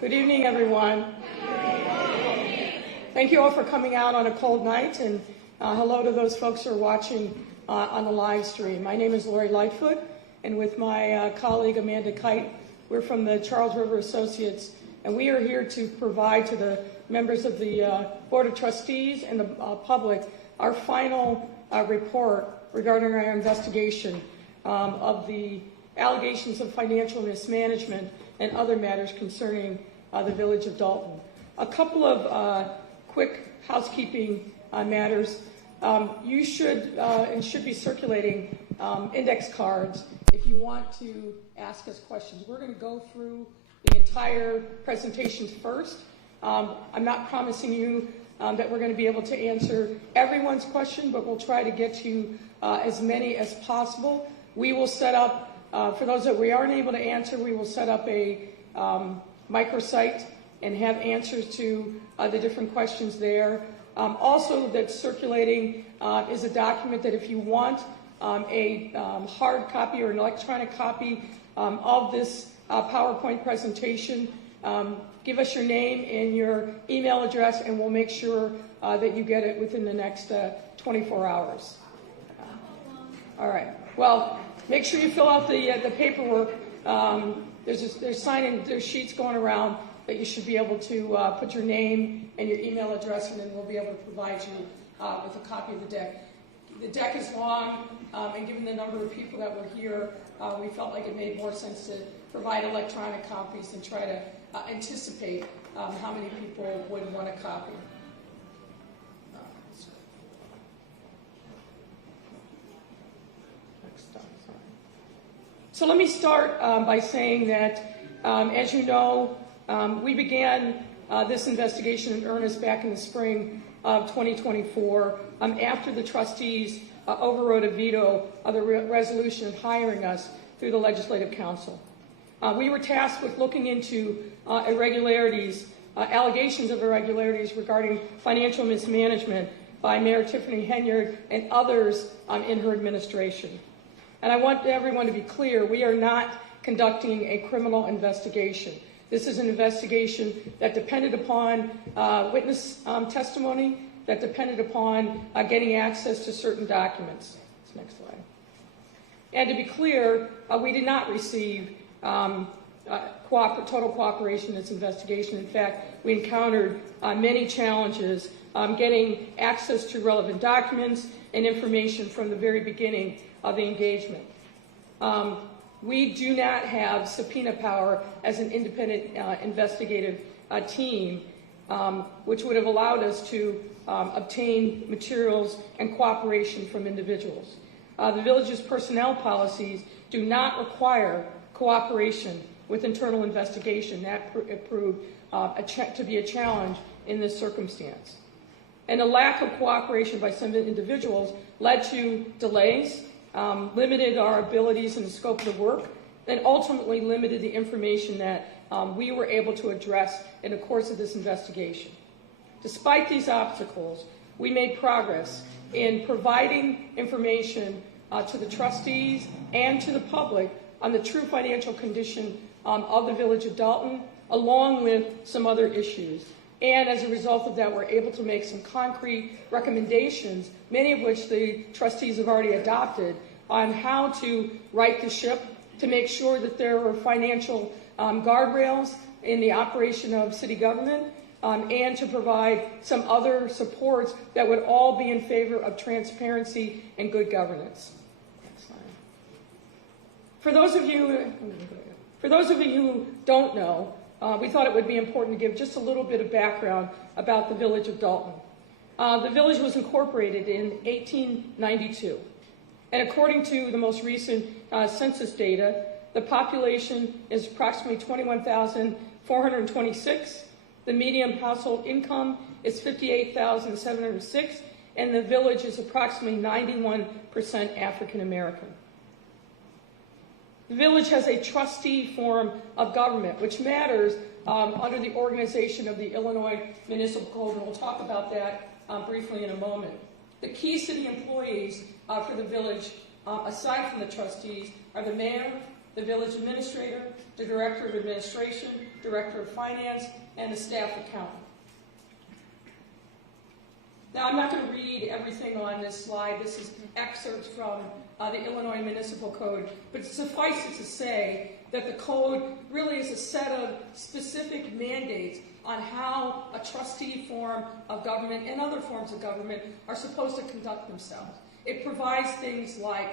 Good evening, everyone. Thank you all for coming out on a cold night, and hello to those folks who are watching on the live stream. My name is Lori Lightfoot, and with my colleague Amanda Kite, we're from the Charles River Associates, and we are here to provide to the members of the Board of Trustees and the public our final report regarding our investigation of the allegations of financial mismanagement and other matters concerning the Village of Dolton. A couple of quick housekeeping matters. You should and should be circulating index cards if you want to ask us questions. We're going to go through the entire presentations first. I'm not promising you that we're going to be able to answer everyone's question, but we'll try to get to as many as possible. We will set up, for those that we aren't able to answer, we will set up a microsite and have answers to the different questions there. Also, that's circulating is a document that if you want a hard copy or an electronic copy of this PowerPoint presentation, give us your name and your email address, and we'll make sure that you get it within the next 24 hours. All right. Well, make sure you fill out the paperwork. There's sheets going around that you should be able to put your name and your email address, and then we'll be able to provide you with a copy of the deck. The deck is long, and given the number of people that were here, we felt like it made more sense to provide electronic copies and try to anticipate how many people would want a copy. So let me start by saying that, as you know, we began this investigation in earnest back in the spring of 2024 after the trustees overrode a veto of the resolution of hiring us through the Legislative Council. We were tasked with looking into irregularities, allegations of irregularities regarding financial mismanagement by Mayor Tiffany Henyard and others in her administration. And I want everyone to be clear, we are not conducting a criminal investigation. This is an investigation that depended upon witness testimony, that depended upon getting access to certain documents. Next slide. And to be clear, we did not receive total cooperation in this investigation. In fact, we encountered many challenges getting access to relevant documents and information from the very beginning of the engagement. We do not have subpoena power as an independent investigative team, which would have allowed us to obtain materials and cooperation from individuals. The village's personnel policies do not require cooperation with internal investigation. That proved to be a challenge in this circumstance. And a lack of cooperation by some individuals led to delays, limited our abilities and the scope of the work, and ultimately limited the information that we were able to address in the course of this investigation. Despite these obstacles, we made progress in providing information to the trustees and to the public on the true financial condition of the Village of Dolton, along with some other issues. And as a result of that, we're able to make some concrete recommendations, many of which the trustees have already adopted, on how to right the ship, to make sure that there are financial guardrails in the operation of city government, and to provide some other supports that would all be in favor of transparency and good governance. Next slide. For those of you who don't know, we thought it would be important to give just a little bit of background about the Village of Dolton. The village was incorporated in 1892, and according to the most recent census data, the population is approximately 21,426. The median household income is $58,706, and the village is approximately 91% African American. The village has a trustee form of government, which matters under the organization of the Illinois Municipal Code, and we'll talk about that briefly in a moment. The key city employees for the village, aside from the trustees, are the mayor, the village administrator, the director of administration, Director of Finance, and the staff accountant. Now, I'm not going to read everything on this slide. This is excerpts from the Illinois Municipal Code, but suffice it to say that the code really is a set of specific mandates on how a trustee form of government and other forms of government are supposed to conduct themselves. It provides things like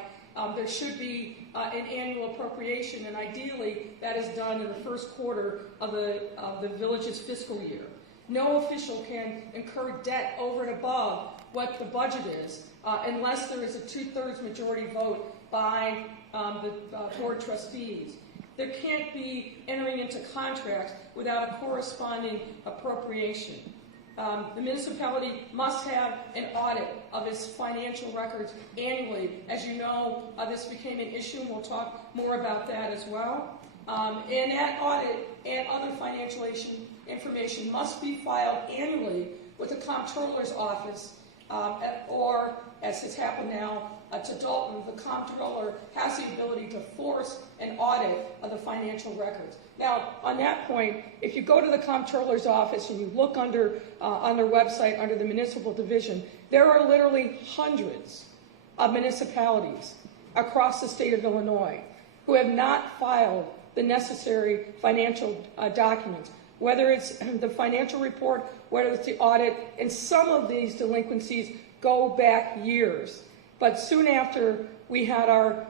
there should be an annual appropriation, and ideally that is done in the first quarter of the village's fiscal year. No official can incur debt over and above what the budget is unless there is a 2/3 majority vote by the board trustees. There can't be entering into contracts without a corresponding appropriation. The municipality must have an audit of its financial records annually. As you know, this became an issue, and we'll talk more about that as well. And that audit and other financial information must be filed annually with the comptroller's office, or, as has happened now to Dolton, the comptroller has the ability to force an audit of the financial records. Now, on that point, if you go to the comptroller's office and you look under on their website under the municipal division, there are literally hundreds of municipalities across the state of Illinois who have not filed the necessary financial documents, whether it's the financial report, whether it's the audit, and some of these delinquencies go back years. But soon after we had our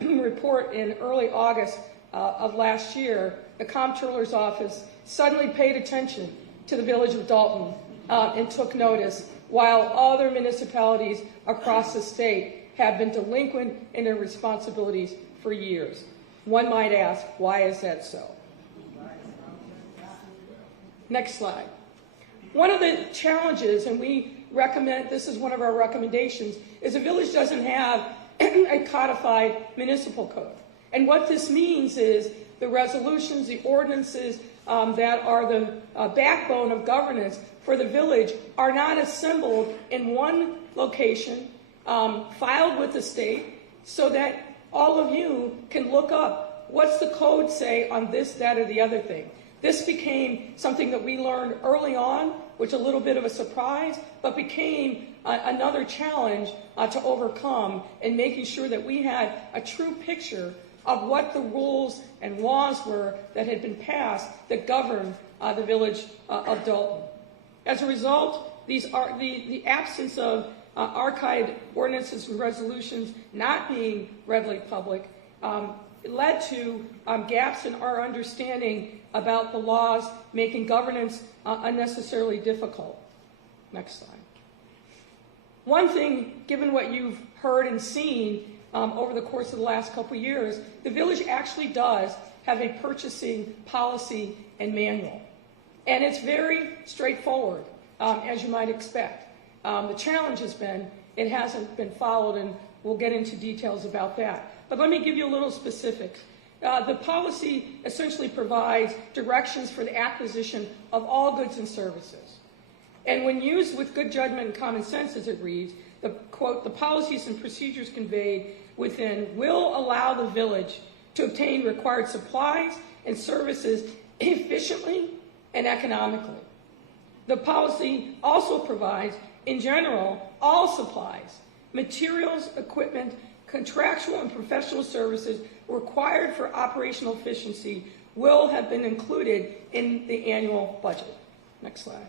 report in early August of last year, the comptroller's office suddenly paid attention to the village of Dolton and took notice, while other municipalities across the state have been delinquent in their responsibilities for years. One might ask, why is that so? Next slide. One of the challenges, and we recommend, this is one of our recommendations, is the village doesn't have a codified municipal code. And what this means is the resolutions, the ordinances that are the backbone of governance for the village are not assembled in one location, filed with the state, so that all of you can look up what's the code say on this, that, or the other thing. This became something that we learned early on, which a little bit of a surprise, but became another challenge to overcome in making sure that we had a true picture of what the rules and laws were that had been passed that govern the village of Dolton. As a result, the absence of archived ordinances and resolutions not being readily public led to gaps in our understanding about the laws, making governance unnecessarily difficult. Next slide. One thing, given what you've heard and seen over the course of the last couple of years, the village actually does have a purchasing policy and manual. And it's very straightforward, as you might expect. The challenge has been it hasn't been followed, and we'll get into details about that. But let me give you a little specifics. The policy essentially provides directions for the acquisition of all goods and services. And when used with good judgment and common sense, as it reads, the quote, the policies and procedures conveyed within will allow the village to obtain required supplies and services efficiently and economically. The policy also provides, in general, all supplies, materials, equipment, contractual and professional services required for operational efficiency will have been included in the annual budget. Next slide.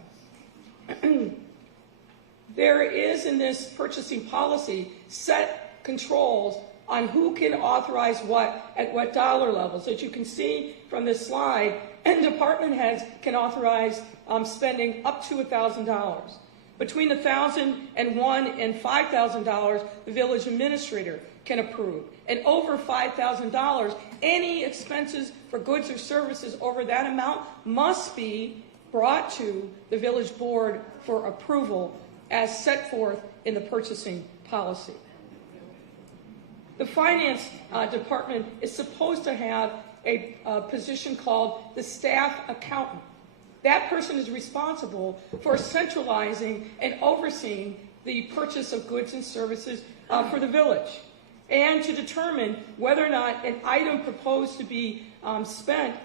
There is in this purchasing policy set controls on who can authorize what at what dollar levels. As you can see from this slide, and department heads can authorize spending up to $1,000. Between $1,001 and $5,000, the village administrator can approve. And over $5,000, any expenses for goods or services over that amount must be brought to the village board for approval as set forth in the purchasing policy. The finance department is supposed to have a position called the staff accountant. That person is responsible for centralizing and overseeing the purchase of goods and services for the village, and to determine whether or not an item proposed to be spent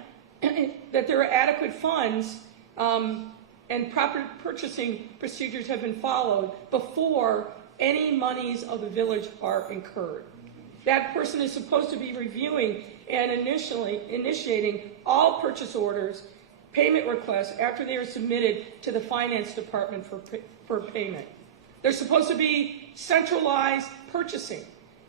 that there are adequate funds and proper purchasing procedures have been followed before any monies of the village are incurred. That person is supposed to be reviewing and initiating all purchase orders, payment requests after they are submitted to the finance department for payment. There's supposed to be centralized purchasing.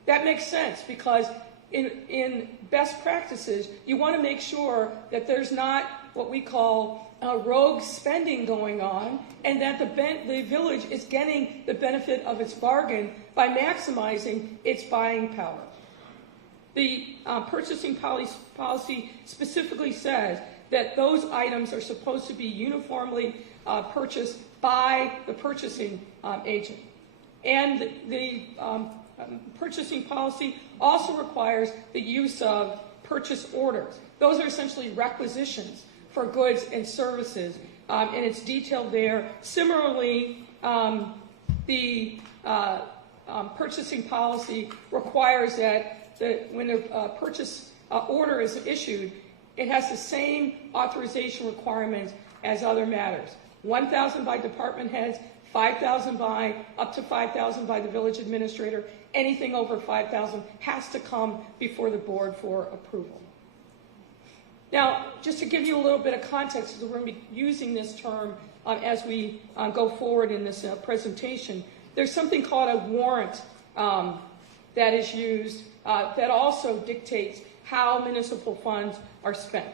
That makes sense because in best practices, you want to make sure that there's not what we call rogue spending going on, and that the village is getting the benefit of its bargain by maximizing its buying power. The purchasing policy specifically says that those items are supposed to be uniformly purchased by the purchasing agent. And the purchasing policy also requires the use of purchase orders. Those are essentially requisitions for goods and services, and it's detailed there. Similarly, the purchasing policy requires that when a purchase order is issued, it has the same authorization requirements as other matters. 1,000 by department heads, 5,000 by, up to 5,000 by the village administrator. Anything over 5,000 has to come before the board for approval. Now, just to give you a little bit of context, because we're going to be using this term as we go forward in this presentation, there's something called a warrant that is used that also dictates how municipal funds are spent.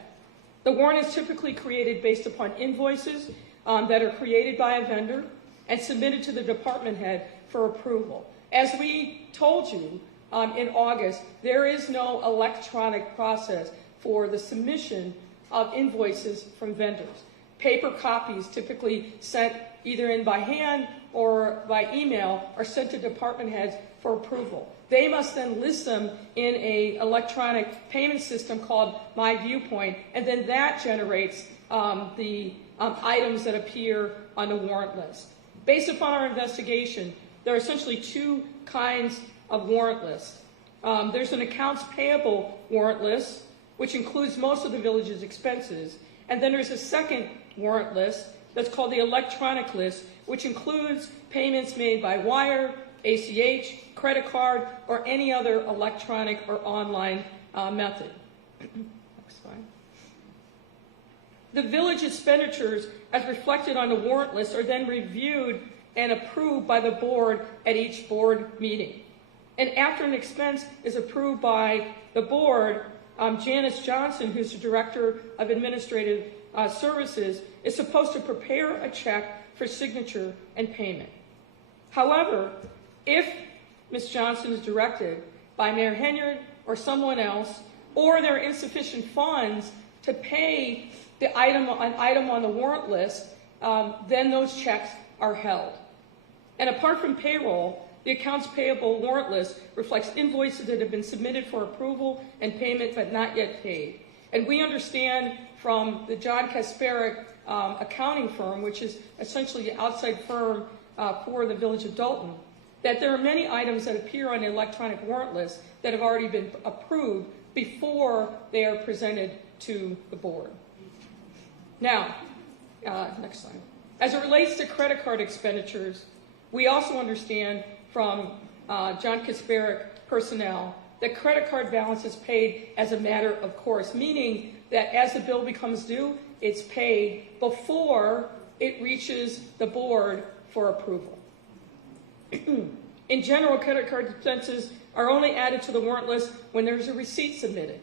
The warrant is typically created based upon invoices that are created by a vendor and submitted to the department head for approval. As we told you in August, there is no electronic process for the submission of invoices from vendors. Paper copies, typically sent either in by hand or by email, are sent to department heads for approval. They must then list them in an electronic payment system called My Viewpoint, and then that generates the items that appear on the warrant list. Based upon our investigation, there are essentially two kinds of warrant lists. There's an accounts payable warrant list, which includes most of the village's expenses. And then there's a second warrant list that's called the electronic list, which includes payments made by wire, ACH, credit card, or any other electronic or online method. Next slide. The village expenditures, as reflected on the warrant list, are then reviewed and approved by the board at each board meeting. And after an expense is approved by the board, Janice Johnson, who's the Director of Administrative Services, is supposed to prepare a check for signature and payment. However, if Ms. Johnson is directed by Mayor Henyard or someone else, or there are insufficient funds to pay the item on the warrant list, then those checks are held. And apart from payroll, the accounts payable warrant list reflects invoices that have been submitted for approval and payment but not yet paid. And we understand from the John Kasparic accounting firm, which is essentially the outside firm for the village of Dolton, that there are many items that appear on the electronic warrant list that have already been approved before they are presented to the board. Now, next slide. As it relates to credit card expenditures, we also understand from John Kasparic personnel that credit card balance is paid as a matter of course, meaning that as the bill becomes due, it's paid before it reaches the board for approval. In general, credit card expenses are only added to the warrant list when there's a receipt submitted.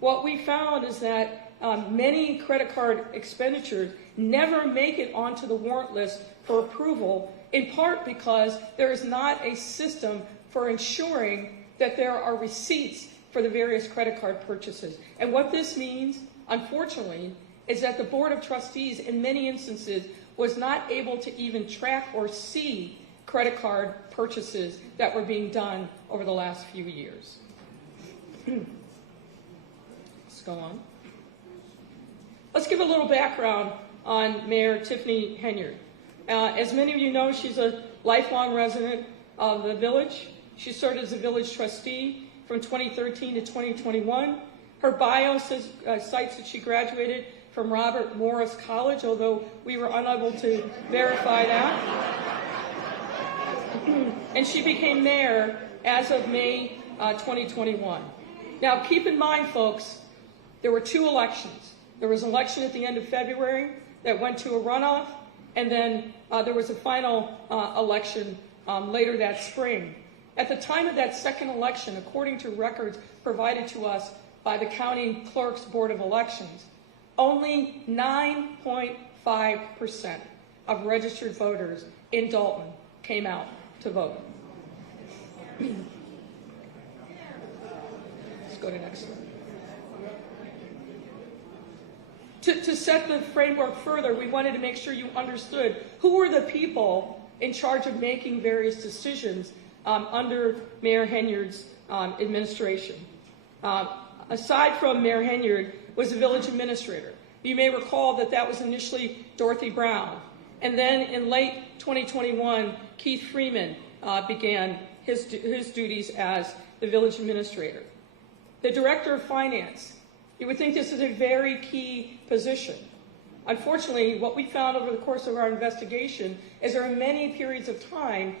What we found is that many credit card expenditures never make it onto the warrant list for approval, in part because there is not a system for ensuring that there are receipts for the various credit card purchases. And what this means, unfortunately, is that the Board of Trustees, in many instances, was not able to even track or see credit card purchases that were being done over the last few years. Let's go on. Let's give a little background on Mayor Tiffany Henyard. As many of you know, she's a lifelong resident of the village. She served as a village trustee from 2013 to 2021. Her bio says, cites that she graduated from Robert Morris College, although we were unable to verify that. And she became mayor as of May 2021. Now, keep in mind, folks, there were two elections. There was an election at the end of February that went to a runoff, and then there was a final election later that spring. At the time of that second election, according to records provided to us by the County Clerk's Board of Elections, only 9.5% of registered voters in Dolton came out to vote. Let's go to next one. To set the framework further, we wanted to make sure you understood who were the people in charge of making various decisions under Mayor Henyard's administration. Aside from Mayor Henyard was the village administrator. You may recall that that was initially Dorothy Brown. And then in late 2021, Keith Freeman began his duties as the village administrator. The director of finance, you would think this is a very key position. Unfortunately, what we found over the course of our investigation is there are many periods of time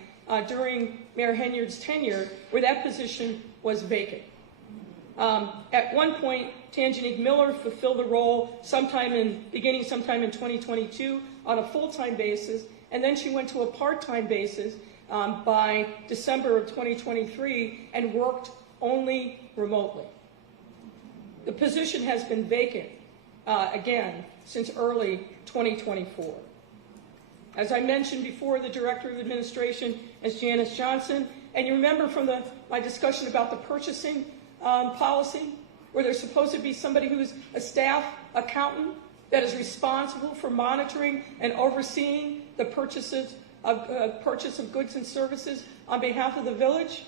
during Mayor Henyard's tenure where that position was vacant. At one point, Tangenique Miller fulfilled the role sometime in 2022 on a full-time basis, and then she went to a part-time basis by December of 2023 and worked only remotely. The position has been vacant, again, since early 2024. As I mentioned before, the Director of Administration is Janice Johnson, and you remember from my discussion about the purchasing policy, where there's supposed to be somebody who's a staff accountant that is responsible for monitoring and overseeing the purchase of goods and services on behalf of the village.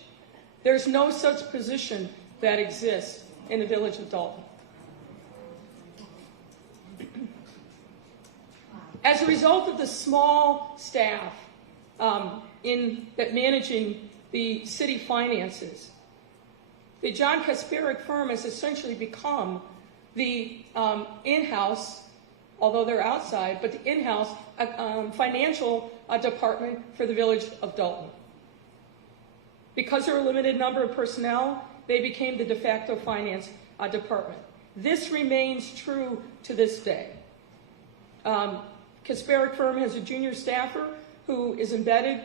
There's no such position that exists in the village of Dolton. As a result of the small staff managing the city finances, the John Kasparic firm has essentially become the in-house, although they're outside, but the in-house financial department for the village of Dolton. Because there are a limited number of personnel, they became the de facto finance department. This remains true to this day. Kasparic firm has a junior staffer who is embedded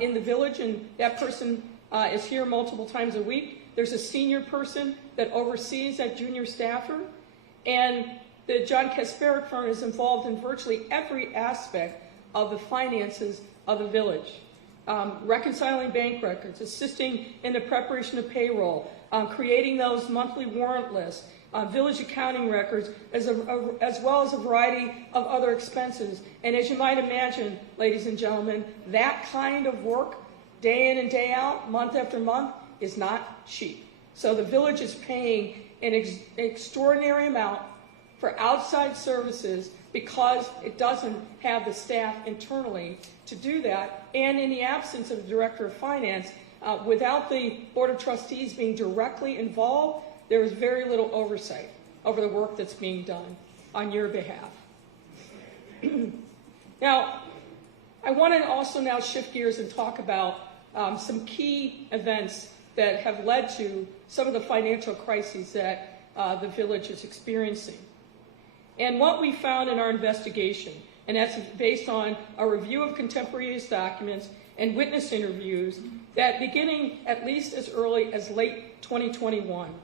in the village, and that person is here multiple times a week. There's a senior person that oversees that junior staffer, and the John Kasparic firm is involved in virtually every aspect of the finances of the village. Reconciling bank records, assisting in the preparation of payroll, creating those monthly warrant lists, village accounting records, as well as a variety of other expenses. And as you might imagine, ladies and gentlemen, that kind of work, day in and day out, month after month, is not cheap. So the village is paying an extraordinary amount for outside services because it doesn't have the staff internally to do that. And in the absence of the director of finance, without the Board of Trustees being directly involved, there is very little oversight over the work that's being done on your behalf. Now, I want to also now shift gears and talk about some key events that have led to some of the financial crises that the village is experiencing. And what we found in our investigation, and that's based on a review of contemporaneous documents and witness interviews, that beginning at least as early as late 2021,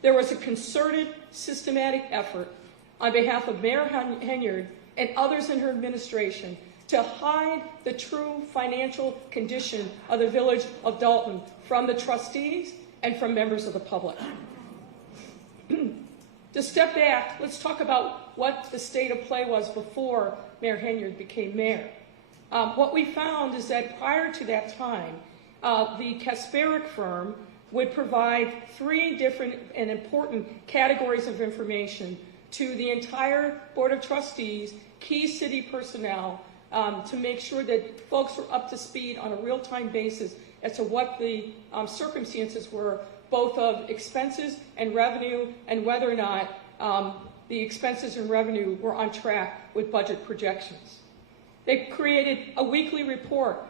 there was a concerted, systematic effort on behalf of Mayor Henyard and others in her administration to hide the true financial condition of the village of Dolton from the trustees and from members of the public. To step back, let's talk about what the state of play was before Mayor Henyard became mayor. What we found is that prior to that time, the Kasparic firm would provide 3 different and important categories of information to the entire Board of Trustees, key city personnel, to make sure that folks were up to speed on a real-time basis as to what the circumstances were both of expenses and revenue, and whether or not the expenses and revenue were on track with budget projections. They created a weekly report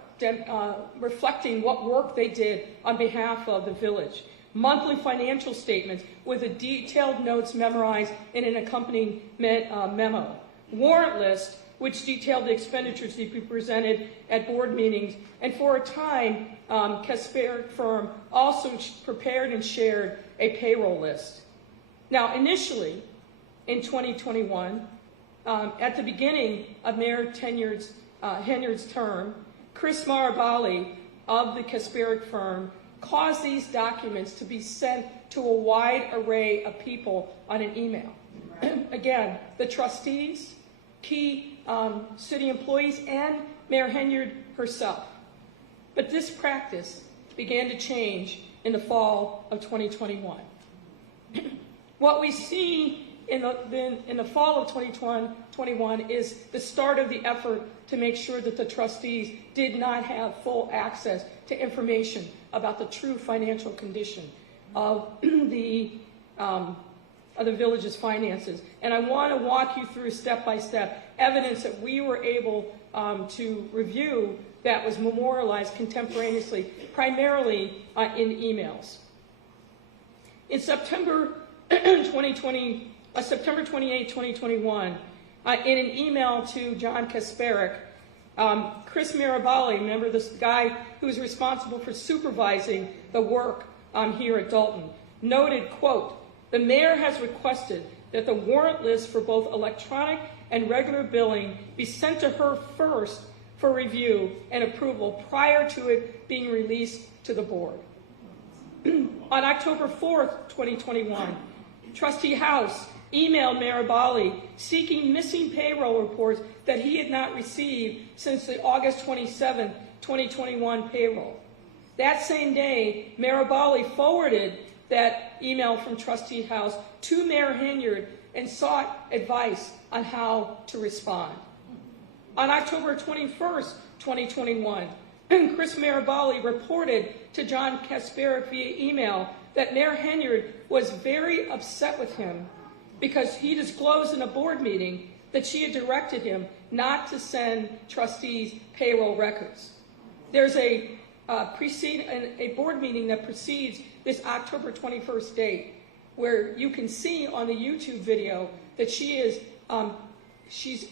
reflecting what work they did on behalf of the village, monthly financial statements with the detailed notes memorized in an accompanying memo, warrant list which detailed the expenditures to be presented at board meetings, and for a time, Kasperiak firm also prepared and shared a payroll list. Now, initially, in 2021, at the beginning of Mayor Henyard's term, Chris Marabali of the Kasperiak firm caused these documents to be sent to a wide array of people on an email. Again, the trustees, key city employees, and Mayor Henyard herself. But this practice began to change in the fall of 2021. What we see in the fall of 2021 is the start of the effort to make sure that the trustees did not have full access to information about the true financial condition of the village's finances. And I want to walk you through step-by-step evidence that we were able to review that was memorialized contemporaneously, primarily in emails. In September 28, 2021, in an email to John Kasperiak, Chris Marabali, remember this guy who was responsible for supervising the work here at Dolton, noted, quote, "The mayor has requested that the warrant list for both electronic and regular billing be sent to her first for review and approval prior to it being released to the board." On October 4th, 2021, Trustee House emailed Marabali seeking missing payroll reports that he had not received since the August 27, 2021 payroll. That same day, Marabali forwarded that email from Trustee House to Mayor Henyard and sought advice on how to respond. On October 21st, 2021, Chris Marabali reported to John Kasperiak via email that Mayor Henyard was very upset with him because he disclosed in a board meeting that she had directed him not to send trustees payroll records. There's a board meeting that precedes this October 21st date, where you can see on the YouTube video that she's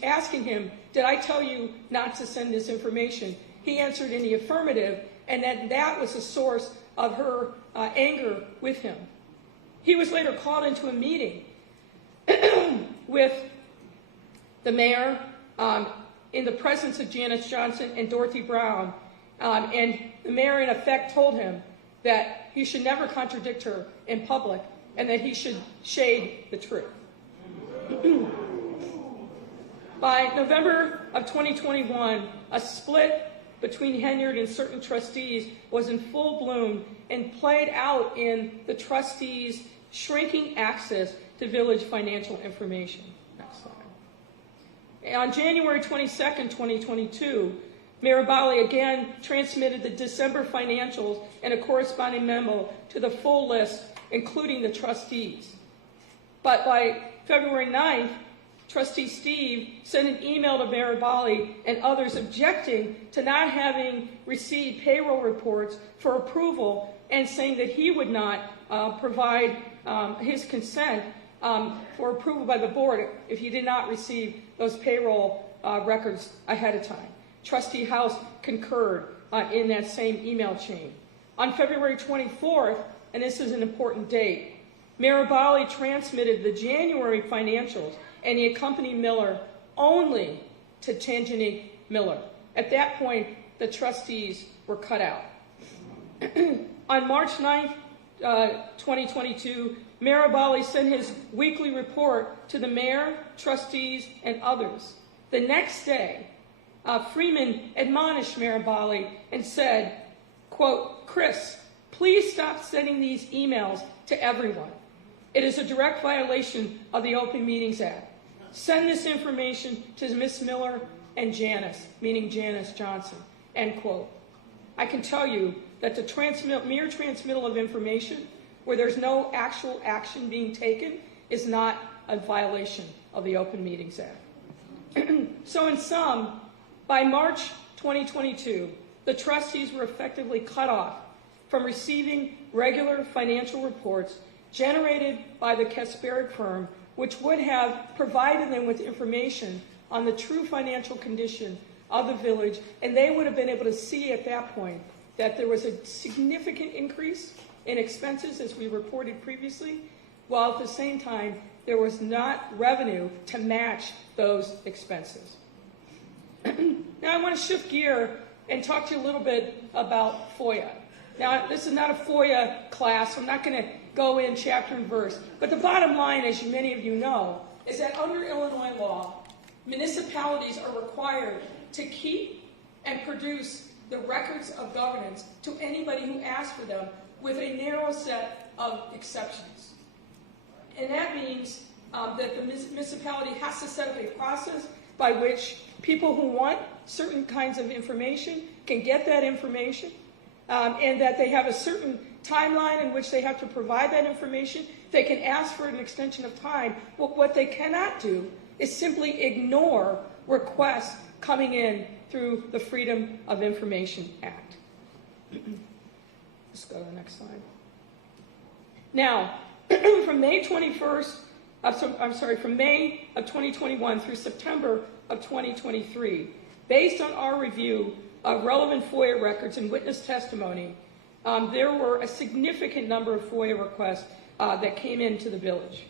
asking him, "Did I tell you not to send this information?" He answered in the affirmative, and that was the source of her anger with him. He was later called into a meeting with the mayor in the presence of Janice Johnson and Dorothy Brown, and the mayor in effect told him that he should never contradict her in public and that he should shade the truth. By November of 2021, a split between Henyard and certain trustees was in full bloom and played out in the trustees' shrinking access to village financial information. Next slide. On January 22nd, 2022, Marabali again transmitted the December financials and a corresponding memo to the full list, including the trustees. But by February 9th, Trustee Steve sent an email to Marabali and others objecting to not having received payroll reports for approval and saying that he would not provide his consent for approval by the board if he did not receive those payroll records ahead of time. Trustee House concurred in that same email chain. On February 24th, and this is an important date, Marabali transmitted the January financials and the accompanying Miller only to Tanjanique Miller. At that point, the trustees were cut out. On March 9th, 2022, Marabali sent his weekly report to the mayor, trustees, and others. The next day, Freeman admonished Marabali and said, quote, "Chris, please stop sending these emails to everyone. It is a direct violation of the Open Meetings Act. Send this information to Miss Miller and Janice," meaning Janice Johnson, end quote. I can tell you that the mere transmittal of information where there's no actual action being taken is not a violation of the Open Meetings Act. So in sum, by March 2022, the trustees were effectively cut off from receiving regular financial reports generated by the Kasperick firm, which would have provided them with information on the true financial condition of the village, and they would have been able to see at that point that there was a significant increase in expenses, as we reported previously, while at the same time there was not revenue to match those expenses. Now I want to shift gear and talk to you a little bit about FOIA. Now, this is not a FOIA class, so I'm not going to go in chapter and verse. But the bottom line, as many of you know, is that under Illinois law, municipalities are required to keep and produce the records of governance to anybody who asks for them, with a narrow set of exceptions. And that means that the municipality has to set up a process by which people who want certain kinds of information can get that information, and that they have a certain timeline in which they have to provide that information. They can ask for an extension of time. But what they cannot do is simply ignore requests coming in through the Freedom of Information Act. Let's go to the next slide. Now, from May of 2021 through September of 2023, based on our review of relevant FOIA records and witness testimony, there were a significant number of FOIA requests that came into the village.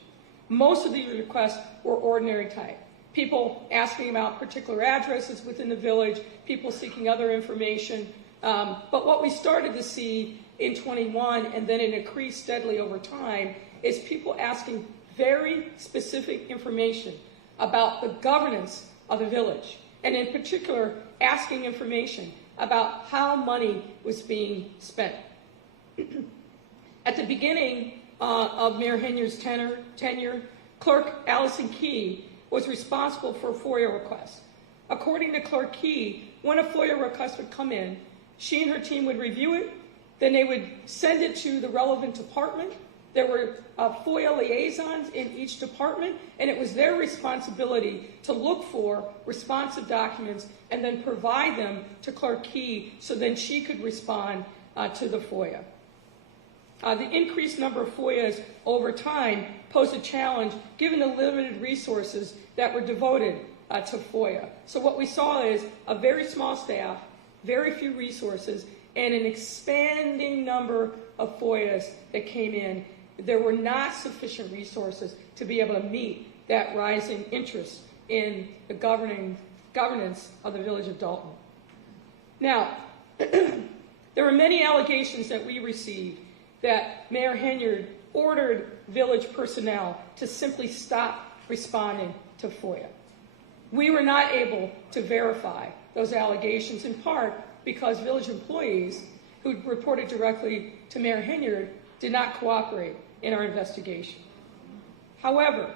Most of these requests were ordinary type. People asking about particular addresses within the village, people seeking other information. But what we started to see in 21, and then it increased steadily over time, is people asking very specific information about the governance of the village, and in particular, asking information about how money was being spent. At the beginning of Mayor Henyard's tenure, Clerk Allison Key was responsible for FOIA requests. According to Clerk Key, when a FOIA request would come in, she and her team would review it, then they would send it to the relevant department. There were FOIA liaisons in each department, and it was their responsibility to look for responsive documents and then provide them to Clerk Key so then she could respond to the FOIA. The increased number of FOIAs over time posed a challenge given the limited resources that were devoted to FOIA. So what we saw is a very small staff, very few resources, and an expanding number of FOIAs that came in. There were not sufficient resources to be able to meet that rising interest in the governance of the village of Dolton. Now, there were many allegations that we received that Mayor Henyard ordered village personnel to simply stop responding to FOIA. We were not able to verify those allegations, in part because village employees who reported directly to Mayor Henyard did not cooperate in our investigation. However,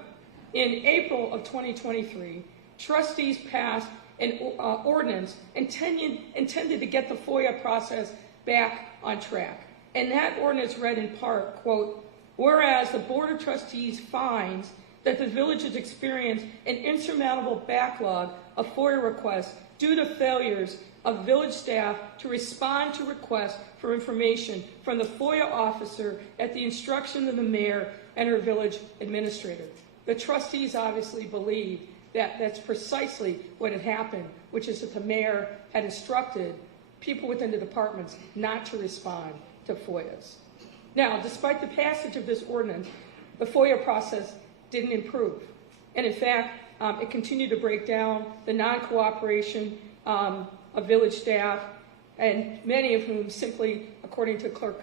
in April of 2023, trustees passed an ordinance intended to get the FOIA process back on track. And that ordinance read in part, quote, "Whereas the Board of Trustees finds that the village has experienced an insurmountable backlog of FOIA requests due to failures of village staff to respond to requests for information from the FOIA officer at the instruction of the mayor and her village administrator." The trustees obviously believe that that's precisely what had happened, which is that the mayor had instructed people within the departments not to respond to FOIAs. Now, despite the passage of this ordinance, the FOIA process didn't improve. And in fact, it continued to break down the non-cooperation of village staff, and many of whom simply, according to Clerk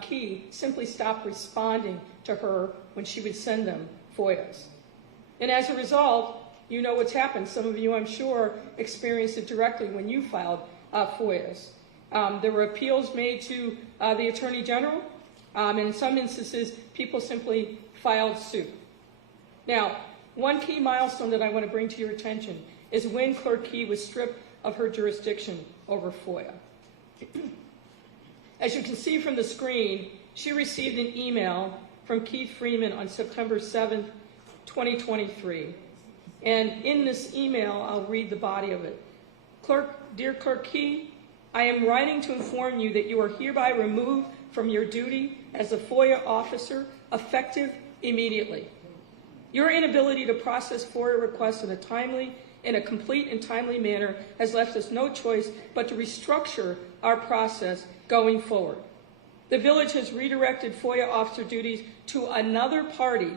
Key, simply stopped responding to her when she would send them FOIAs. And as a result, you know what's happened. Some of you, I'm sure, experienced it directly when you filed FOIAs. There were appeals made to the Attorney General, and in some instances, people simply filed suit. Now, one key milestone that I want to bring to your attention is when Clerk Key was stripped of her jurisdiction over FOIA. As you can see from the screen, she received an email from Keith Freeman on September 7th, 2023. And in this email, I'll read the body of it. Dear Clerk Key, I am writing to inform you that you are hereby removed from your duty as a FOIA officer effective immediately. Your inability to process FOIA requests in a complete and timely manner has left us no choice but to restructure our process going forward. The village has redirected FOIA officer duties to another party,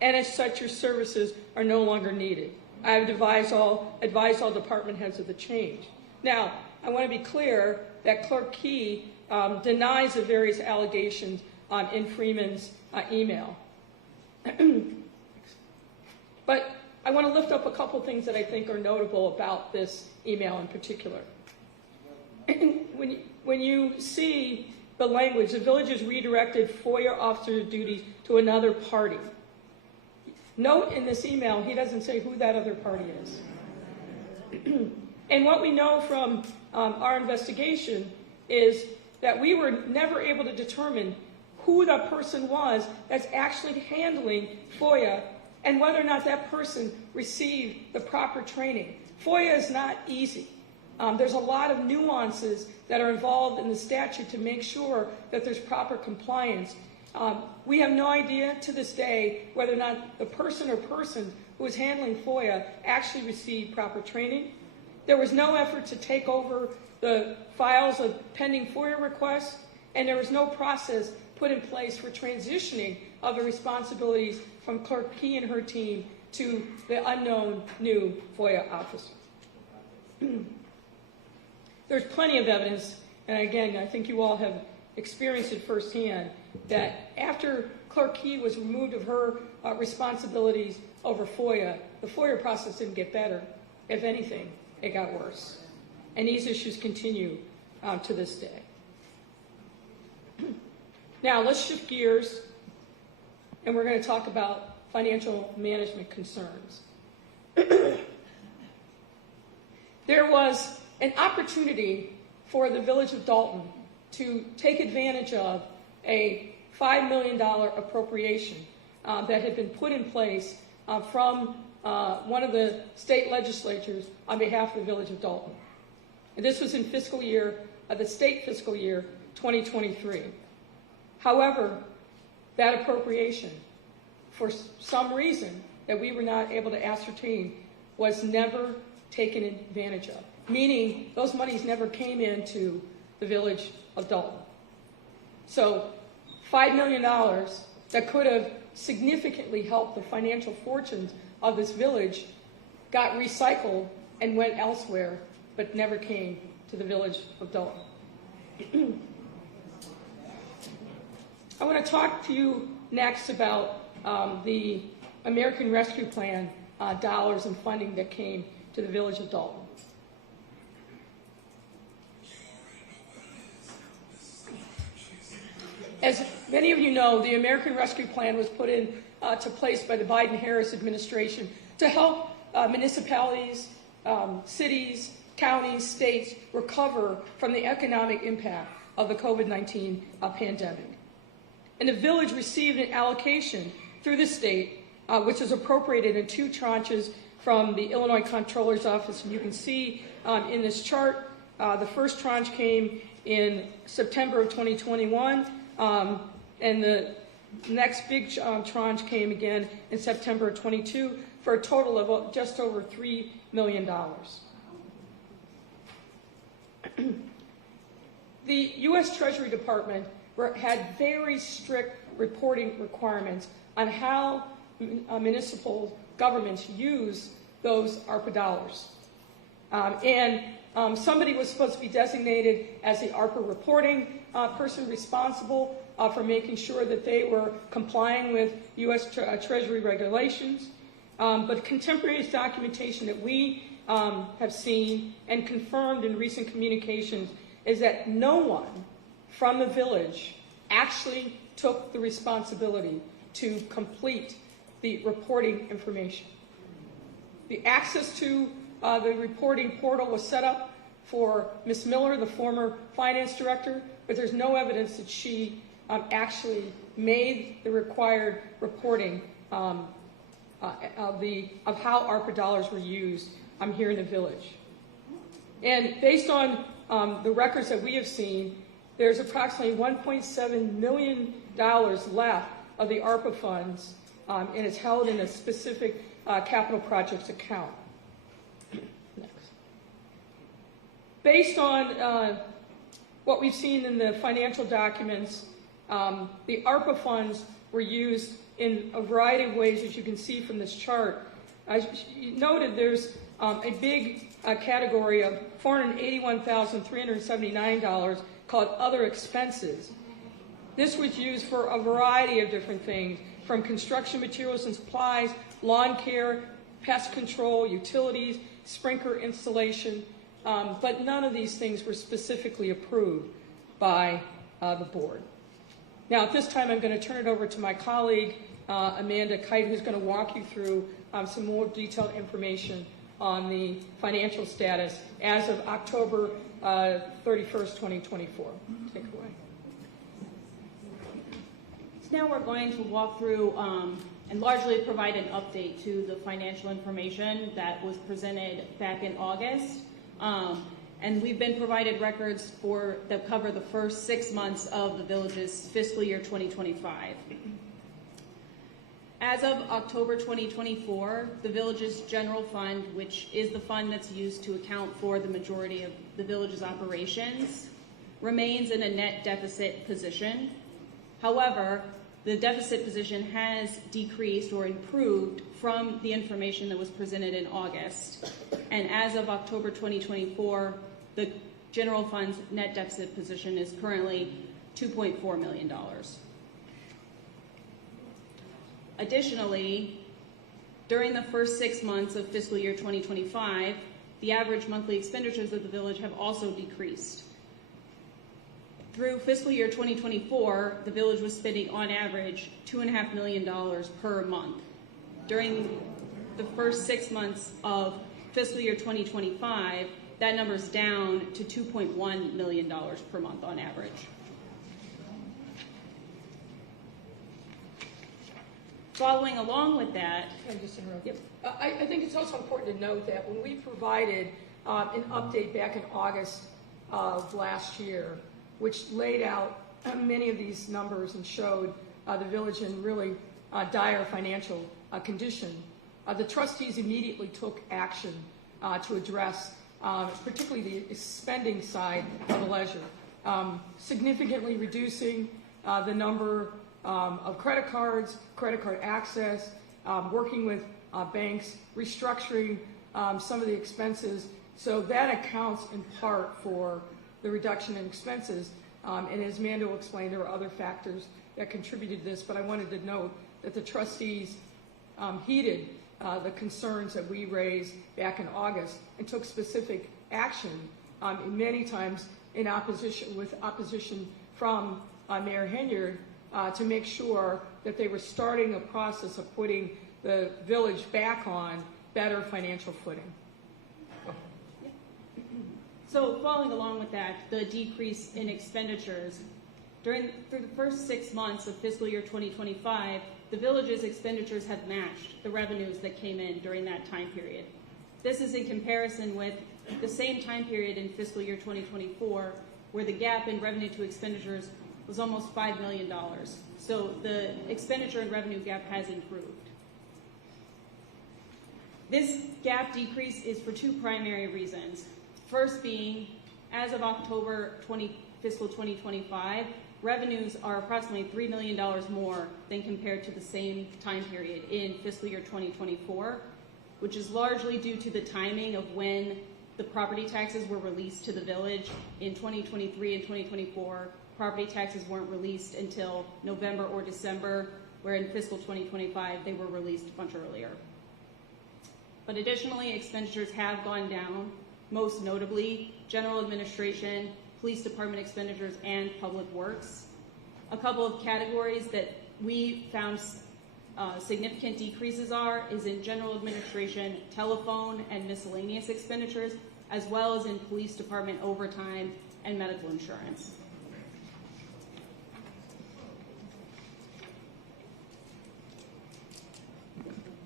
and as such, your services are no longer needed. I have advised all department heads of the change. Now, I want to be clear that Clerk Key denies the various allegations in Freeman's email. But I want to lift up a couple things that I think are notable about this email in particular. When you see the language, the village has redirected FOIA officer duties to another party. Note in this email, he doesn't say who that other party is. And what we know from our investigation is that we were never able to determine who the person was that's actually handling FOIA and whether or not that person received the proper training. FOIA is not easy. There's a lot of nuances that are involved in the statute to make sure that there's proper compliance. We have no idea to this day whether or not the person or persons who was handling FOIA actually received proper training. There was no effort to take over the files of pending FOIA requests, and there was no process put in place for transitioning of the responsibilities from Clerk Key and her team to the unknown new FOIA officer. There's plenty of evidence, and again, I think you all have experienced it firsthand, that after Clerk Key was removed of her responsibilities over FOIA, the FOIA process didn't get better. If anything, it got worse. And these issues continue to this day. Now, let's shift gears, and we're going to talk about financial management concerns. There was an opportunity for the village of Dolton to take advantage of a $5 million appropriation that had been put in place from one of the state legislatures on behalf of the village of Dolton. And this was in the state fiscal year 2023. However, that appropriation, for some reason that we were not able to ascertain, was never taken advantage of, meaning those monies never came into the village of Dolton. So $5 million that could have significantly helped the financial fortunes of this village got recycled and went elsewhere, but never came to the village of Dolton. I want to talk to you next about the American Rescue Plan dollars and funding that came to the village of Dolton. As many of you know, the American Rescue Plan was put into place by the Biden-Harris administration to help municipalities, cities, counties, states recover from the economic impact of the COVID-19 pandemic. And the village received an allocation through the state, which is appropriated in 2 tranches from the Illinois Comptroller's Office. And you can see in this chart, the first tranche came in September of 2021, and the next big tranche came again in September of 22 for a total of just over $3 million. The U.S. Treasury Department had very strict reporting requirements on how municipal governments use those ARPA dollars. Somebody was supposed to be designated as the ARPA reporting person responsible for making sure that they were complying with U.S. Treasury regulations. But contemporaneous documentation that we have seen and confirmed in recent communications is that no one from the village actually took the responsibility to complete the reporting information. The access to the reporting portal was set up for Ms. Miller, the former finance director, but there's no evidence that she actually made the required reporting of how ARPA dollars were used here in the village. And based on the records that we have seen, there's approximately $1.7 million left of the ARPA funds, and it's held in a specific capital projects account. Next. Based on what we've seen in the financial documents, the ARPA funds were used in a variety of ways, as you can see from this chart. As you noted, there's a big category of $481,379 called other expenses. This was used for a variety of different things, from construction materials and supplies, lawn care, pest control, utilities, sprinkler installation, but none of these things were specifically approved by the board. Now, at this time, I'm going to turn it over to my colleague, Amanda Kite, who's going to walk you through some more detailed information on the financial status as of October 31st, 2024. Take it away. So now we're going to walk through and largely provide an update to the financial information that was presented back in August. And we've been provided records that cover the first 6 months of the village's fiscal year 2025. As of October 2024, the village's general fund, which is the fund that's used to account for the majority of the village's operations, remains in a net deficit position. However, the deficit position has decreased or improved from the information that was presented in August. And as of October 2024, the general fund's net deficit position is currently $2.4 million. Additionally, during the first 6 months of fiscal year 2025, the average monthly expenditures of the village have also decreased. Through fiscal year 2024, the village was spending on average $2.5 million per month. During the first 6 months of fiscal year 2025, that number is down to $2.1 million per month on average. Following along with that, Can I just interrupt? Yep. I think it's also important to note that when we provided an update back in August of last year, which laid out many of these numbers and showed the village in really dire financial condition, the trustees immediately took action to address particularly the spending side of the ledger, significantly reducing the number of credit card access, working with banks, restructuring some of the expenses. So that accounts in part for the reduction in expenses. And as Amanda will explain, there were other factors that contributed to this, but I wanted to note that the trustees heeded the concerns that we raised back in August and took specific action, many times in opposition from Mayor Henyard, to make sure that they were starting a process of putting the village back on better financial footing. so following along with that, the decrease in expenditures, through the first 6 months of fiscal year 2025, the village's expenditures have matched the revenues that came in during that time period. This is in comparison with the same time period in fiscal year 2024, where the gap in revenue to expenditures was almost $5 million. So the expenditure and revenue gap has improved. This gap decrease is for two primary reasons. First being, as of October fiscal 2025, revenues are approximately $3 million more than compared to the same time period in fiscal year 2024, which is largely due to the timing of when the property taxes were released to the village. In 2023 and 2024, property taxes weren't released until November or December, where in fiscal 2025 they were released much earlier. But additionally, expenditures have gone down, most notably general administration, police department expenditures, and public works. A couple of categories that we found significant decreases is in general administration, telephone, and miscellaneous expenditures, as well as in police department overtime and medical insurance.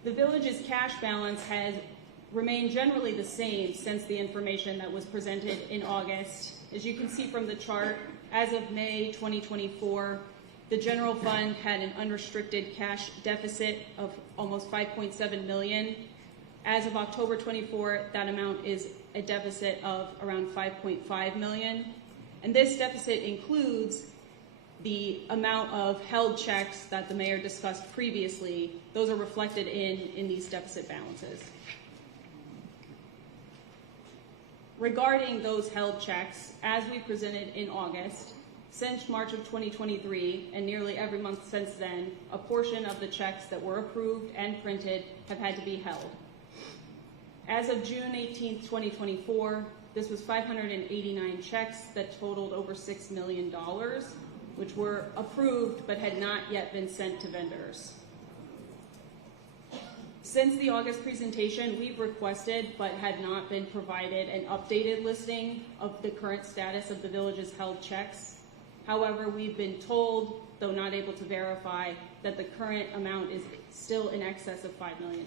The village's cash balance has remained generally the same since the information that was presented in August. As you can see from the chart, as of May 2024, the general fund had an unrestricted cash deficit of almost $5.7 million. As of October 24, that amount is a deficit of around $5.5 million. And this deficit includes the amount of held checks that the mayor discussed previously. Those are reflected in these deficit balances. Regarding those held checks, as we presented in August, since March of 2023 and nearly every month since then, a portion of the checks that were approved and printed have had to be held. As of June 18, 2024, this was 589 checks that totaled over $6 million, which were approved but had not yet been sent to vendors. Since the August presentation, we've requested but had not been provided an updated listing of the current status of the village's held checks. However, we've been told, though not able to verify, that the current amount is still in excess of $5 million.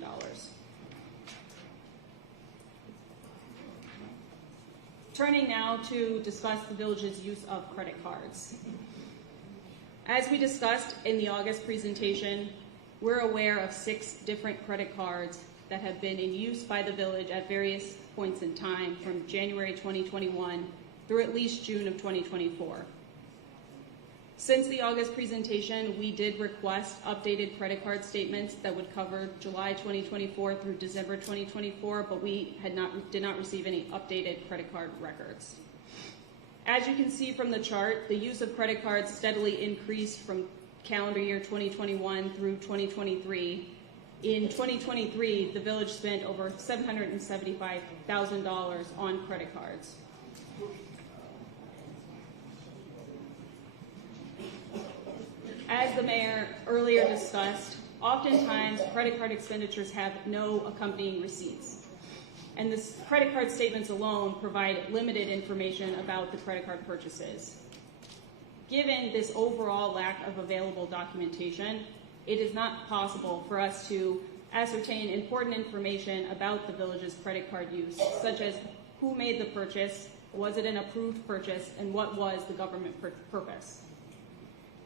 Turning now to discuss the village's use of credit cards. As we discussed in the August presentation, we're aware of 6 different credit cards that have been in use by the village at various points in time from January 2021 through at least June of 2024. Since the August presentation, we did request updated credit card statements that would cover July 2024 through December 2024, but we did not receive any updated credit card records. As you can see from the chart, the use of credit cards steadily increased from calendar year 2021 through 2023. In 2023, the village spent over $775,000 on credit cards. As the mayor earlier discussed, oftentimes credit card expenditures have no accompanying receipts. And the credit card statements alone provide limited information about the credit card purchases. Given this overall lack of available documentation, it is not possible for us to ascertain important information about the village's credit card use, such as who made the purchase, was it an approved purchase, and what was the government purpose.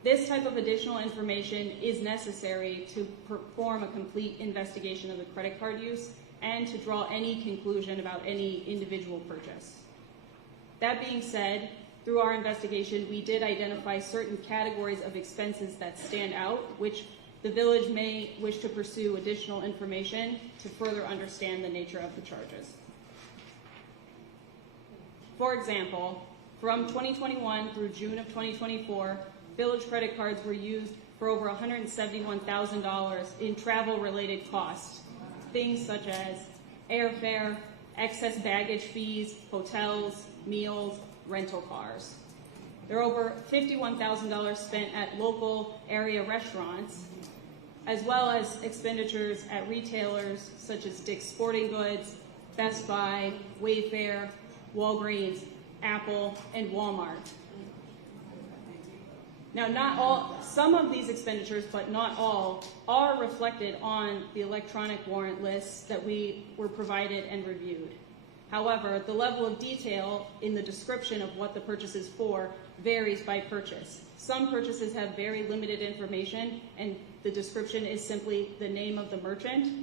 This type of additional information is necessary to perform a complete investigation of the credit card use and to draw any conclusion about any individual purchase. That being said, through our investigation, we did identify certain categories of expenses that stand out, which the village may wish to pursue additional information to further understand the nature of the charges. For example, from 2021 through June of 2024, village credit cards were used for over $171,000 in travel-related costs, things such as airfare, excess baggage fees, hotels, meals, rental cars. There are over $51,000 spent at local area restaurants, as well as expenditures at retailers such as Dick's Sporting Goods, Best Buy, Wayfair, Walgreens, Apple, and Walmart. Now, some of these expenditures, but not all, are reflected on the electronic warrant lists that we were provided and reviewed. However, the level of detail in the description of what the purchase is for varies by purchase. Some purchases have very limited information, and the description is simply the name of the merchant,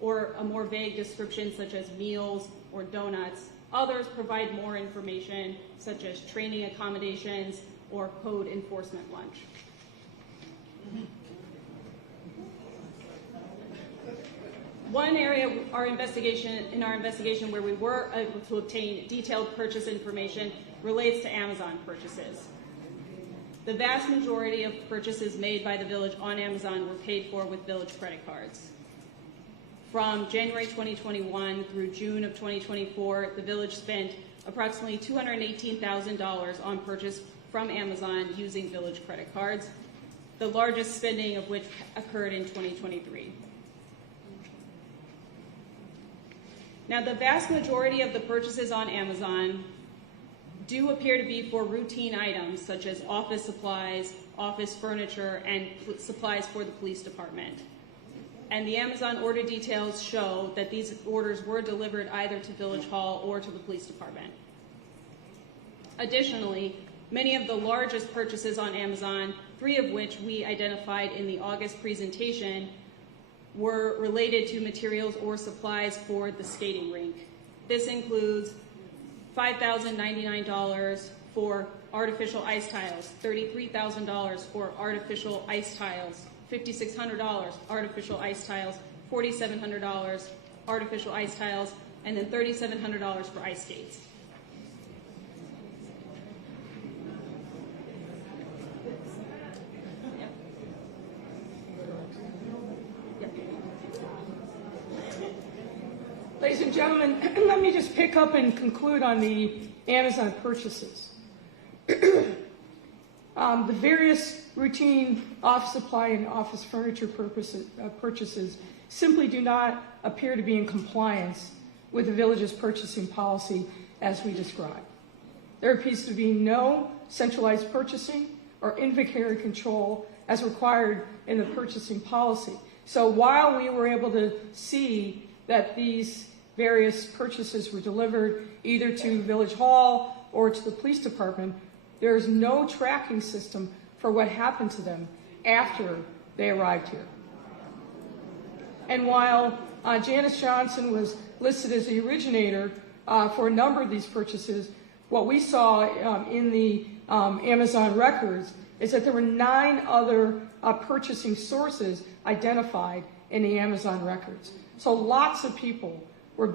or a more vague description such as meals or donuts. Others provide more information, such as training accommodations or code enforcement lunch. One area in our investigation where we were able to obtain detailed purchase information relates to Amazon purchases. The vast majority of purchases made by the village on Amazon were paid for with village credit cards. From January 2021 through June of 2024, the village spent approximately $218,000 on purchase from Amazon using village credit cards, the largest spending of which occurred in 2023. Now, the vast majority of the purchases on Amazon do appear to be for routine items such as office supplies, office furniture, and supplies for the police department. And the Amazon order details show that these orders were delivered either to Village Hall or to the police department. Additionally, many of the largest purchases on Amazon, 3 of which we identified in the August presentation, were related to materials or supplies for the skating rink. This includes $5,099 for artificial ice tiles, $33,000 for artificial ice tiles, $5,600 artificial ice tiles, $4,700 artificial ice tiles, and then $3,700 for ice skates. Ladies and gentlemen, let me just pick up and conclude on the Amazon purchases. The various routine office supply and office furniture purchases simply do not appear to be in compliance with the village's purchasing policy as we described. There appears to be no centralized purchasing or inventory control as required in the purchasing policy. So while we were able to see that these various purchases were delivered either to Village Hall or to the police department, there is no tracking system for what happened to them after they arrived here. And while Janice Johnson was listed as the originator for a number of these purchases, what we saw in the Amazon records is that there were 9 other purchasing sources identified in the Amazon records. So lots of people were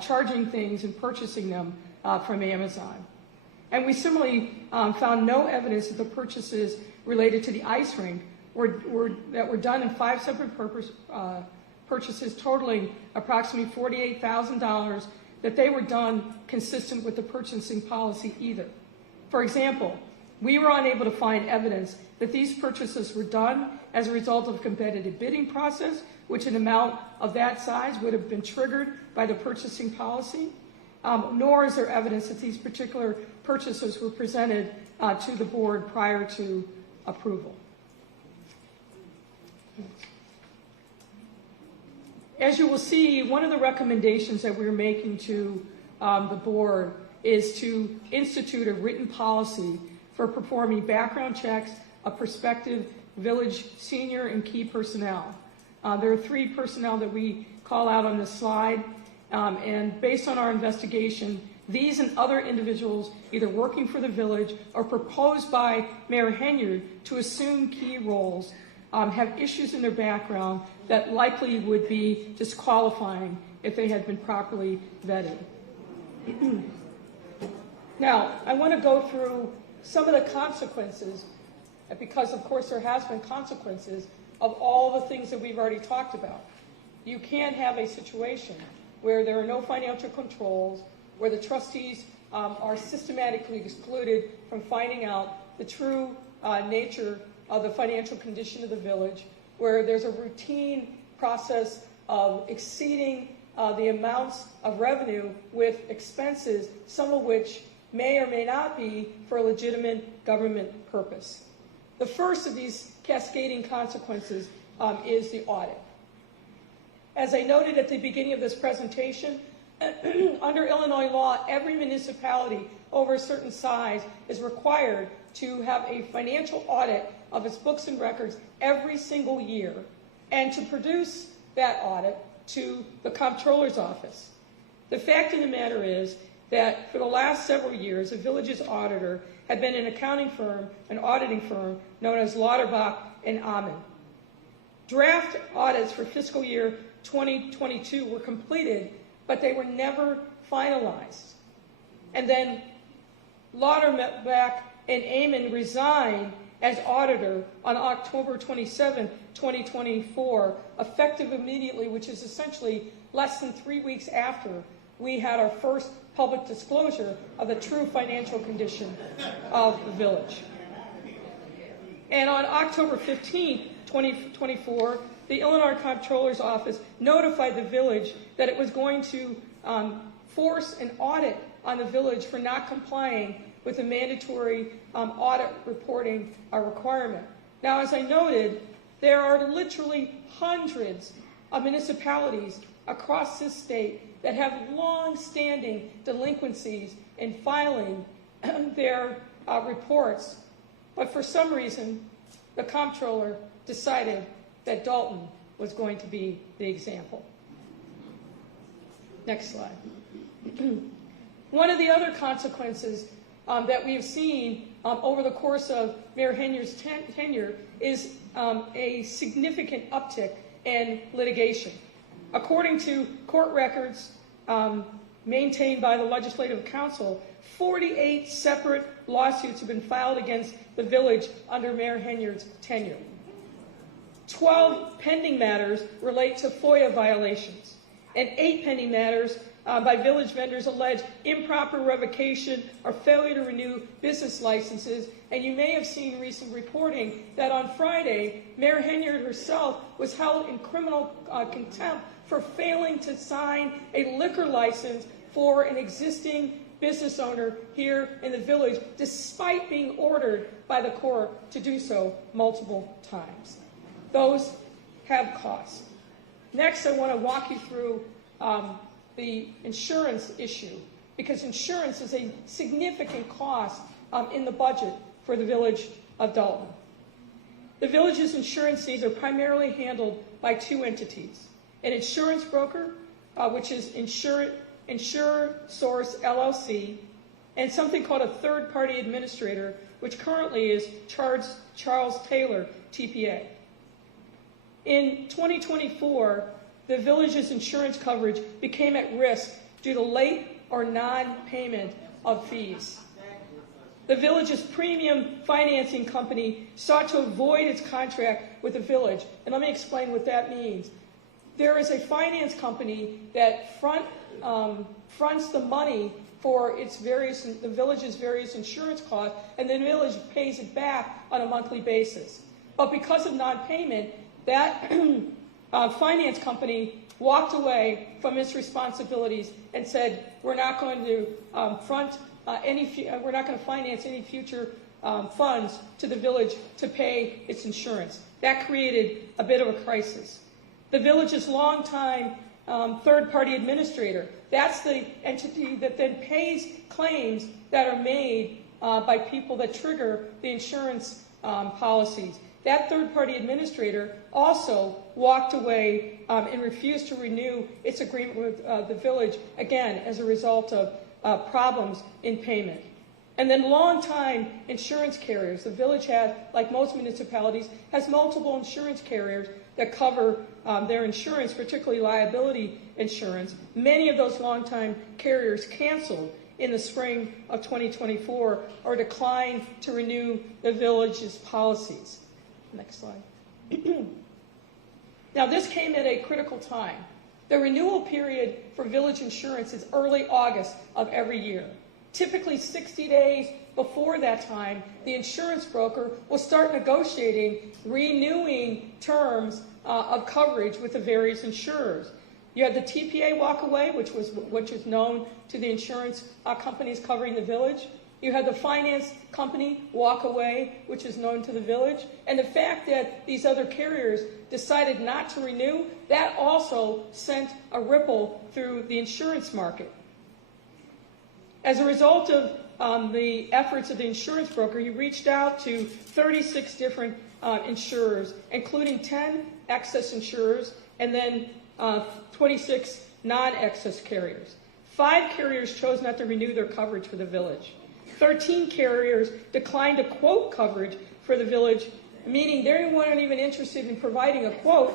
charging things and purchasing them from Amazon. And we similarly found no evidence that the purchases related to the ice rink that were done in 5 separate purchases totaling approximately $48,000, that they were done consistent with the purchasing policy either. For example, we were unable to find evidence that these purchases were done as a result of a competitive bidding process, which an amount of that size would have been triggered by the purchasing policy, nor is there evidence that these particular purchases were presented to the board prior to approval. As you will see, one of the recommendations that we're making to the board is to institute a written policy for performing background checks of prospective village senior and key personnel. There are 3 personnel that we call out on this slide, and based on our investigation, these and other individuals either working for the village or proposed by Mayor Henyard to assume key roles have issues in their background that likely would be disqualifying if they had been properly vetted. Now, I want to go through some of the consequences, because of course there has been consequences of all the things that we've already talked about. You can't have a situation where there are no financial controls, where the trustees are systematically excluded from finding out the true nature of the financial condition of the village, where there's a routine process of exceeding the amounts of revenue with expenses, some of which may or may not be for a legitimate government purpose. The first of these cascading consequences is the audit. As I noted at the beginning of this presentation, under Illinois law, every municipality over a certain size is required to have a financial audit of its books and records every single year, and to produce that audit to the comptroller's office. The fact of the matter is that for the last several years, the village's auditor had been an accounting firm, an auditing firm known as Lauterbach and Amann. Draft audits for fiscal year 2022 were completed, but they were never finalized. And then Lauterbach and Amann resigned as auditor on October 27, 2024, effective immediately, which is essentially less than 3 weeks after we had our first public disclosure of the true financial condition of the village. And on October 15, 2024, the Illinois Comptroller's Office notified the village that it was going to force an audit on the village for not complying with the mandatory audit reporting requirement. Now, as I noted, There are literally hundreds of municipalities across this state that have long-standing delinquencies in filing their reports. But for some reason, the comptroller decided that Dolton was going to be the example. Next slide. One of the other consequences that we have seen over the course of Mayor Henyard's tenure is a significant uptick in litigation. According to court records maintained by the Legislative Council, 48 separate lawsuits have been filed against the village under Mayor Henyard's tenure. 12 pending matters relate to FOIA violations, and 8 pending matters by village vendors allege improper revocation or failure to renew business licenses. And you may have seen recent reporting that on Friday, Mayor Henyard herself was held in criminal contempt for failing to sign a liquor license for an existing business owner here in the village, despite being ordered by the court to do so multiple times. Those have costs. Next, I want to walk you through the insurance issue, because insurance is a significant cost in the budget for the village of Dolton. The village's insurance needs are primarily handled by 2 entities: an insurance broker, which is InsureSource LLC, and something called a third-party administrator, which currently is Charles Taylor, TPA. In 2024, the village's insurance coverage became at risk due to late or non-payment of fees. The village's premium financing company sought to avoid its contract with the village, and let me explain what that means. There is a finance company that fronts the money for the village's various insurance costs, and the village pays it back on a monthly basis. But because of non-payment, that finance company walked away from its responsibilities and said, "We're not going to we're not going to finance any future funds to the village to pay its insurance." That created a bit of a crisis. The village's longtime third-party administrator, that's the entity that then pays claims that are made by people that trigger the insurance policies. That third-party administrator also walked away and refused to renew its agreement with the village, again, as a result of problems in payment. And then long-time insurance carriers. The village has, like most municipalities, has multiple insurance carriers that cover their insurance, particularly liability insurance. Many of those long-time carriers canceled in the spring of 2024 or declined to renew the village's policies. Next slide. Now, this came at a critical time. The renewal period for village insurance is early August of every year. Typically 60 days before that time, the insurance broker will start negotiating, renewing terms of coverage with the various insurers. You had the TPA walk away, which is known to the insurance companies covering the village. You had the finance company walk away, which is known to the village. And the fact that these other carriers decided not to renew, that also sent a ripple through the insurance market. As a result of the efforts of the insurance broker, he reached out to 36 different insurers, including 10 excess insurers and then 26 non-excess carriers. 5 carriers chose not to renew their coverage for the village. 13 carriers declined to quote coverage for the village, meaning they weren't even interested in providing a quote,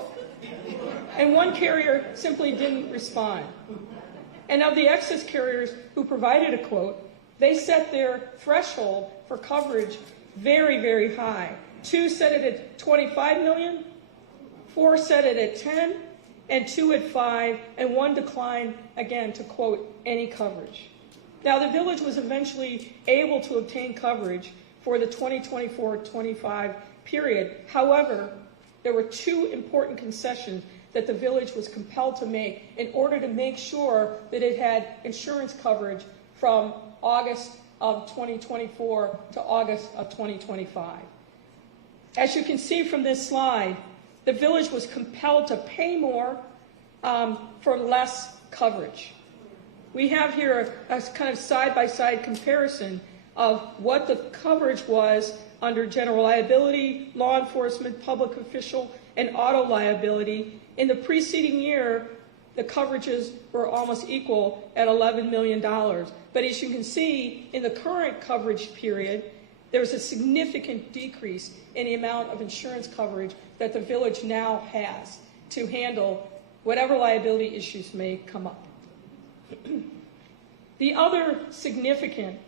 and 1 carrier simply didn't respond. And of the excess carriers who provided a quote, they set their threshold for coverage very, very high. 2 set it at $25 million, 4 set it at 10, and 2 at 5, and 1 declined, again, to quote any coverage. Now, the village was eventually able to obtain coverage for the 2024-25 period. However, there were 2 important concessions that the village was compelled to make in order to make sure that it had insurance coverage from August of 2024 to August of 2025. As you can see from this slide, the village was compelled to pay more for less coverage. We have here a kind of side-by-side comparison of what the coverage was under general liability, law enforcement, public official, and auto liability. In the preceding year, the coverages were almost equal at $11 million. But as you can see, in the current coverage period, there's a significant decrease in the amount of insurance coverage that the village now has to handle whatever liability issues may come up. The other significant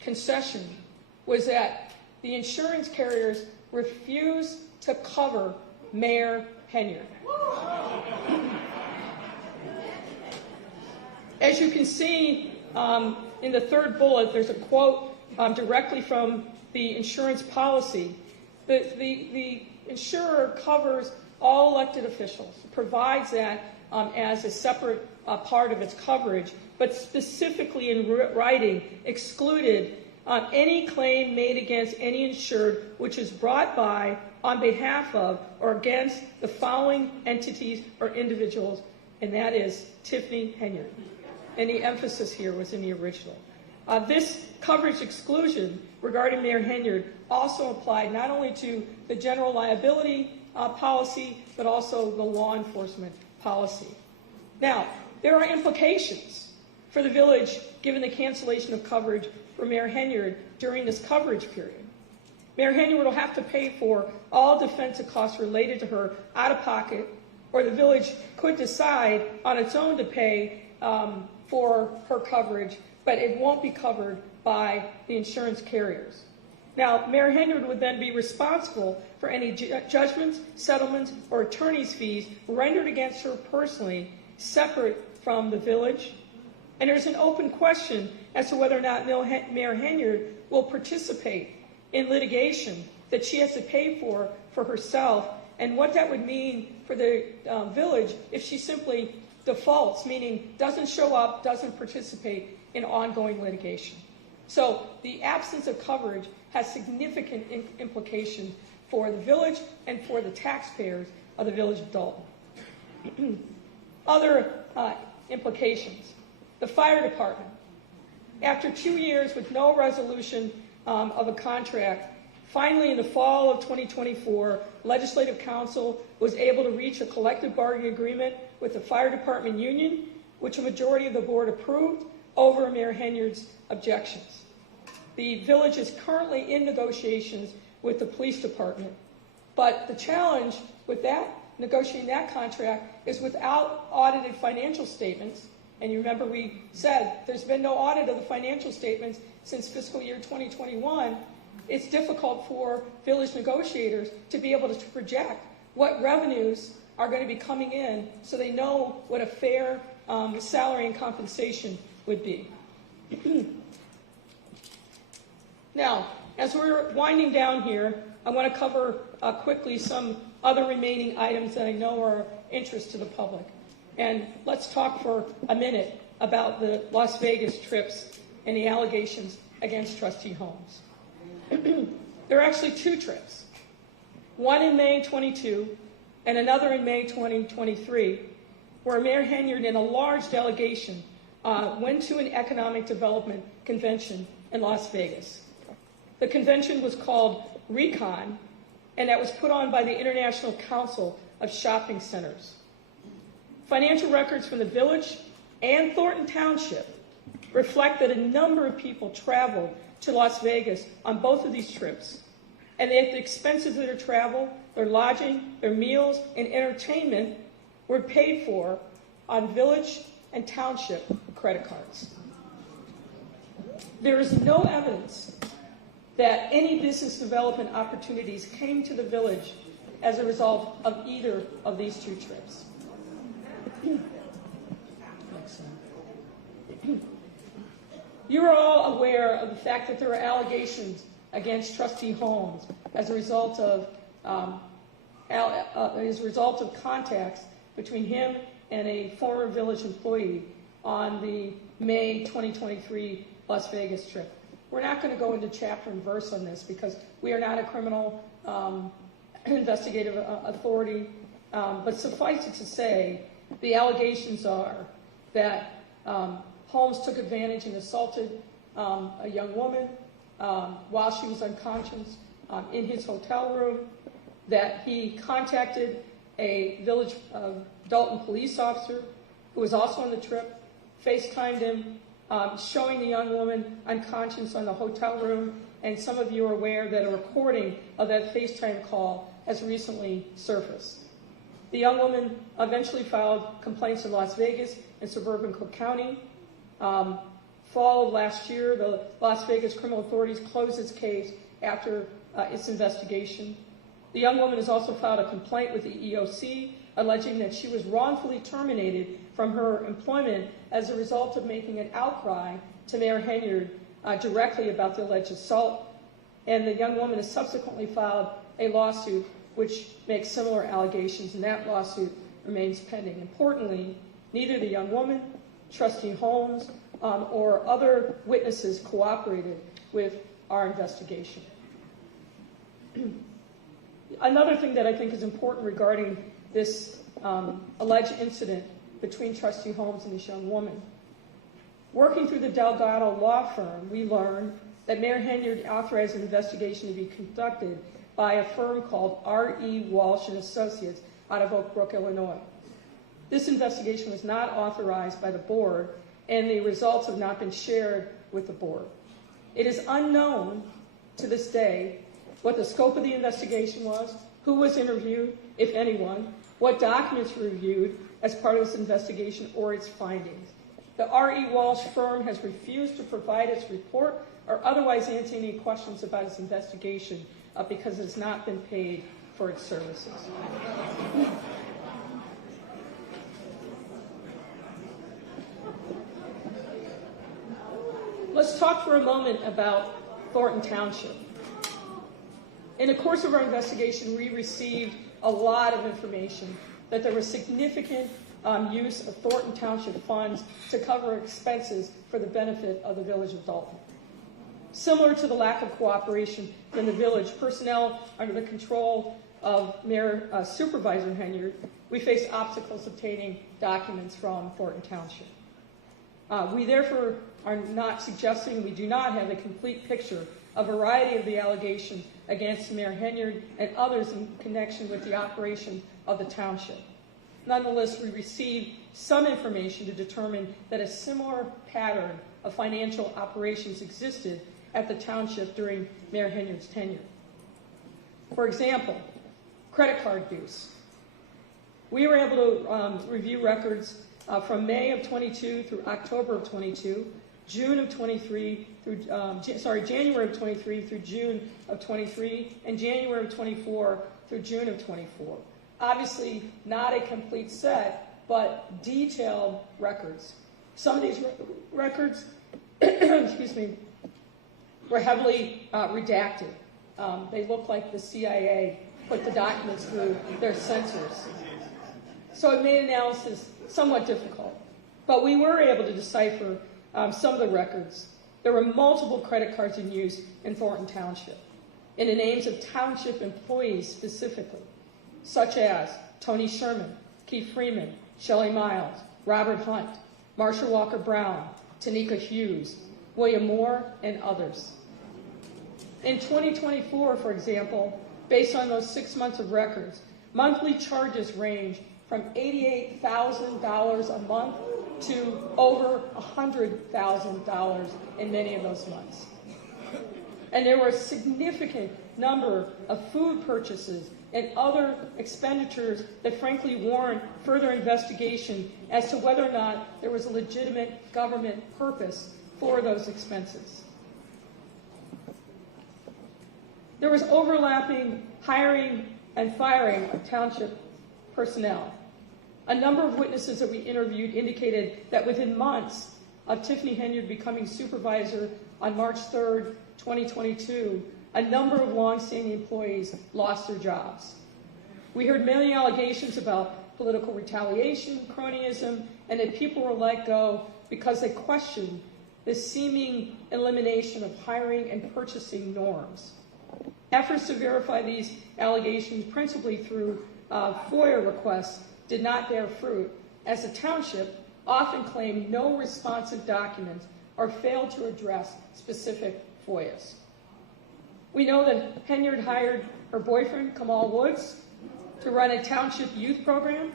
concession was that the insurance carriers refused to cover Mayor Henyard. As you can see in the third bullet, there's a quote directly from the insurance policy. The insurer covers all elected officials, provides that as a separate part of its coverage, but specifically in writing excluded any claim made against any insured which is brought by, on behalf of, or against the following entities or individuals, and that is Tiffany Henyard. And the emphasis here was in the original. This coverage exclusion regarding Mayor Henyard also applied not only to the general liability policy, but also the law enforcement policy. Now, there are implications for the village given the cancellation of coverage for Mayor Henyard during this coverage period. Mayor Henyard will have to pay for all defensive costs related to her out of pocket, or the village could decide on its own to pay for her coverage, but it won't be covered by the insurance carriers. Now, Mayor Henyard would then be responsible for any judgments, settlements, or attorney's fees rendered against her personally, separate from the village. And there's an open question as to whether or not Mayor Henyard will participate in litigation that she has to pay for herself, and what that would mean for the village if she simply defaults, meaning doesn't show up, doesn't participate in ongoing litigation. So the absence of coverage has significant implications for the village and for the taxpayers of the village of Dolton. Other implications. The fire department. After 2 years with no resolution of a contract, finally in the fall of 2024, Legislative Council was able to reach a collective bargaining agreement with the fire department union, which a majority of the board approved over Mayor Henyard's objections. The village is currently in negotiations with the police department, but the challenge with that, negotiating that contract, is without audited financial statements. And you remember we said there's been no audit of the financial statements since fiscal year 2021. It's difficult for village negotiators to be able to project what revenues are going to be coming in so they know what a fair salary and compensation would be. Now, as we're winding down here, I want to cover quickly some other remaining items that I know are of interest to the public. And let's talk for a minute about the Las Vegas trips and the allegations against Trustee Holmes. There are actually 2 trips, one in May 22 and another in May 2023, where Mayor Henyard and a large delegation went to an economic development convention in Las Vegas. The convention was called Recon, and that was put on by the International Council of Shopping Centers. Financial records from the village and Thornton Township reflect that a number of people traveled to Las Vegas on both of these trips, and that the expenses of their travel, their lodging, their meals, and entertainment were paid for on village and township credit cards. There is no evidence that any business development opportunities came to the village as a result of either of these 2 trips. You are all aware of the fact that there are allegations against Trustee Holmes as a result of contacts between him and a former village employee on the May 2023 Las Vegas trip. We're not going to go into chapter and verse on this because we are not a criminal investigative authority. But suffice it to say, the allegations are that Holmes took advantage and assaulted a young woman while she was unconscious in his hotel room, that he contacted a Village of Dolton police officer who was also on the trip, FaceTimed him, showing the young woman unconscious on the hotel room, and some of you are aware that a recording of that FaceTime call has recently surfaced. The young woman eventually filed complaints in Las Vegas and suburban Cook County. Fall of last year, the Las Vegas criminal authorities closed its case after its investigation. The young woman has also filed a complaint with the EOC alleging that she was wrongfully terminated from her employment as a result of making an outcry to Mayor Henyard directly about the alleged assault. And the young woman has subsequently filed a lawsuit which makes similar allegations, and that lawsuit remains pending. Importantly, neither the young woman, Trustee Holmes, or other witnesses cooperated with our investigation. Another thing that I think is important regarding this alleged incident between Trustee Holmes and this young woman. Working through the Delgado law firm, we learned that Mayor Henyard authorized an investigation to be conducted by a firm called R.E. Walsh and Associates out of Oak Brook, Illinois. This investigation was not authorized by the board, and the results have not been shared with the board. It is unknown to this day what the scope of the investigation was, who was interviewed, if anyone, what documents were reviewed as part of this investigation, or its findings. The R.E. Walsh firm has refused to provide its report or otherwise answer any questions about its investigation because it has not been paid for its services. Let's talk for a moment about Thornton Township. In the course of our investigation, we received a lot of information that there was significant use of Thornton Township funds to cover expenses for the benefit of the Village of Dolton. Similar to the lack of cooperation in the village, personnel under the control of Mayor Supervisor Henyard, we face obstacles obtaining documents from Thornton Township. We therefore are not suggesting, we do not have a complete picture of a variety of the allegations against Mayor Henyard and others in connection with the operation of the township. Nonetheless, we received some information to determine that a similar pattern of financial operations existed at the township during Mayor Henyard's tenure. For example, credit card use. We were able to review records from May of 22 through October of 22, June of 23 through, January of 23 through June of 23, and January of 24 through June of 24. Obviously, not a complete set, but detailed records. Some of these records, excuse me, were heavily redacted. They look like the CIA put the documents through their censors. So it made analysis somewhat difficult. But we were able to decipher some of the records. There were multiple credit cards in use in Thornton Township, in the names of township employees specifically, such as Tony Sherman, Keith Freeman, Shelley Miles, Robert Hunt, Marsha Walker Brown, Tanika Hughes, William Moore, and others. In 2024, for example, based on those 6 months of records, monthly charges range from $88,000 a month to over $100,000 in many of those months. And there were a significant number of food purchases and other expenditures that frankly warrant further investigation as to whether or not there was a legitimate government purpose for those expenses. There was overlapping hiring and firing of township personnel. A number of witnesses that we interviewed indicated that within months of Tiffany Henyard becoming supervisor on March 3rd, 2022, a number of longstanding employees lost their jobs. We heard many allegations about political retaliation, cronyism, and that people were let go because they questioned the seeming elimination of hiring and purchasing norms. Efforts to verify these allegations, principally through FOIA requests, did not bear fruit, as the township often claimed no responsive documents or failed to address specific FOIAs. We know that Henyard hired her boyfriend, Kamal Woods, to run a township youth program.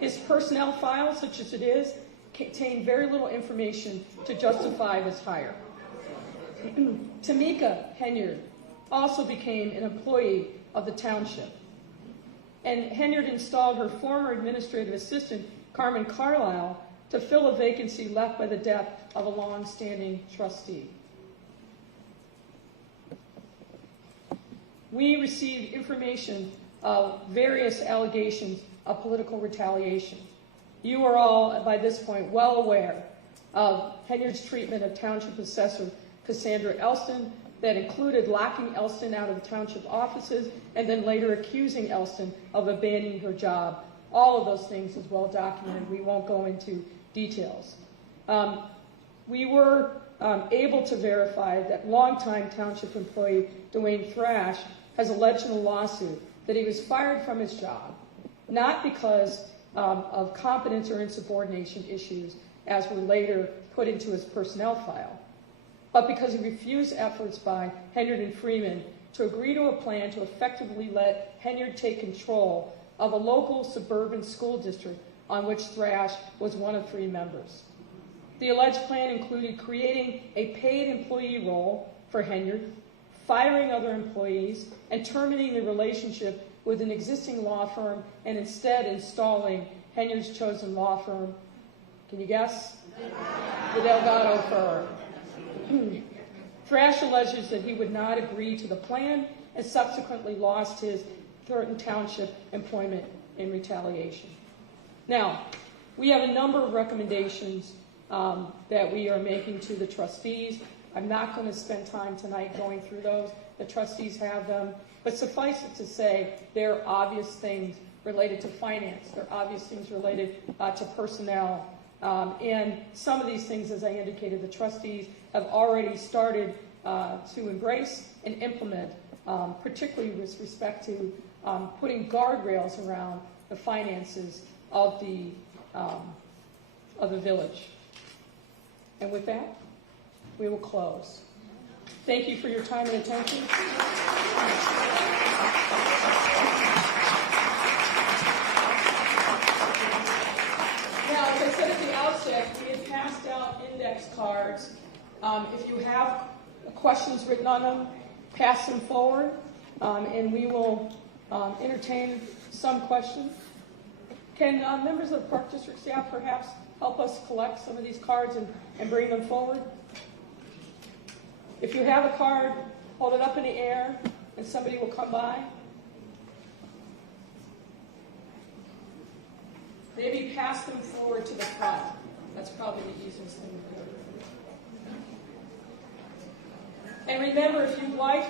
His personnel file, such as it is, contained very little information to justify his hire. Tamika Henyard also became an employee of the township. And Henyard installed her former administrative assistant, Carmen Carlisle, to fill a vacancy left by the death of a long-standing trustee. We received information of various allegations of political retaliation. You are all, by this point, well aware of Henyard's treatment of Township Assessor Cassandra Elston that included locking Elston out of the township offices and then later accusing Elston of abandoning her job. All of those things is well documented. We won't go into details. We were able to verify that longtime township employee Dwayne Thrash has alleged in a lawsuit that he was fired from his job, not because of competence or insubordination issues, as were later put into his personnel file, but because he refused efforts by Henyard and Freeman to agree to a plan to effectively let Henyard take control of a local suburban school district on which Thrash was one of 3 members. The alleged plan included creating a paid employee role for Henyard, firing other employees, and terminating the relationship with an existing law firm and instead installing Henyard's chosen law firm. Can you guess? The Delgado firm. Thrash alleges that he would not agree to the plan and subsequently lost his Thornton Township employment in retaliation. Now, we have a number of recommendations that we are making to the trustees. I'm not going to spend time tonight going through those. The trustees have them. But suffice it to say, there are obvious things related to finance. There are obvious things related to personnel. And some of these things, as I indicated, the trustees have already started to embrace and implement, particularly with respect to putting guardrails around the finances of the village. And with that, we will close. Thank you for your time and attention. Now, as I said at the outset, we have passed out index cards. If you have questions written on them, pass them forward, and we will entertain some questions. Can members of the Park District staff perhaps help us collect some of these cards and bring them forward? If you have a card, hold it up in the air, and somebody will come by. Maybe pass them forward to the front. That's probably the easiest thing to do. And remember, if you'd like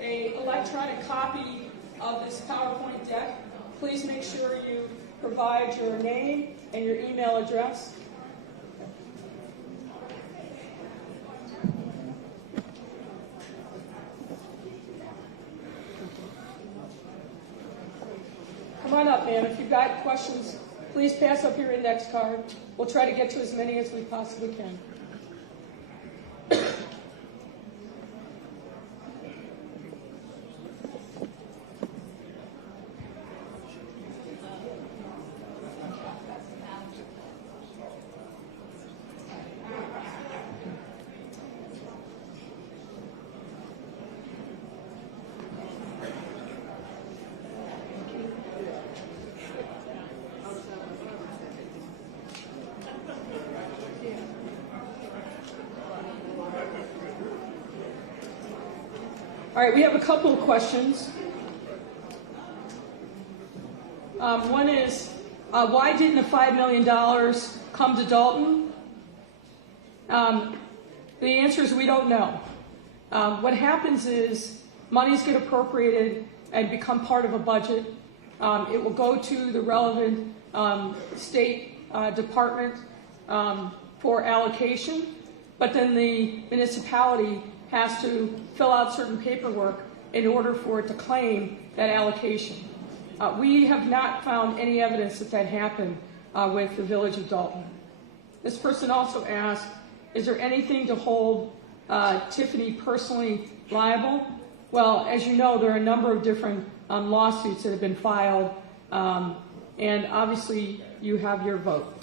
an electronic copy of this PowerPoint deck, please make sure you provide your name and your email address. Come on up, ma'am. If you've got questions, please pass up your index card. We'll try to get to as many as we possibly can. All right, we have a couple of questions. One is, why didn't the $5 million come to Dolton? The answer is we don't know. What happens is monies get appropriated and become part of a budget. It will go to the relevant state department for allocation, but then the municipality has to fill out certain paperwork in order for it to claim that allocation. We have not found any evidence that that happened with the Village of Dolton. This person also asked, is there anything to hold Tiffany personally liable? Well, as you know, there are a number of different lawsuits that have been filed, and obviously you have your vote.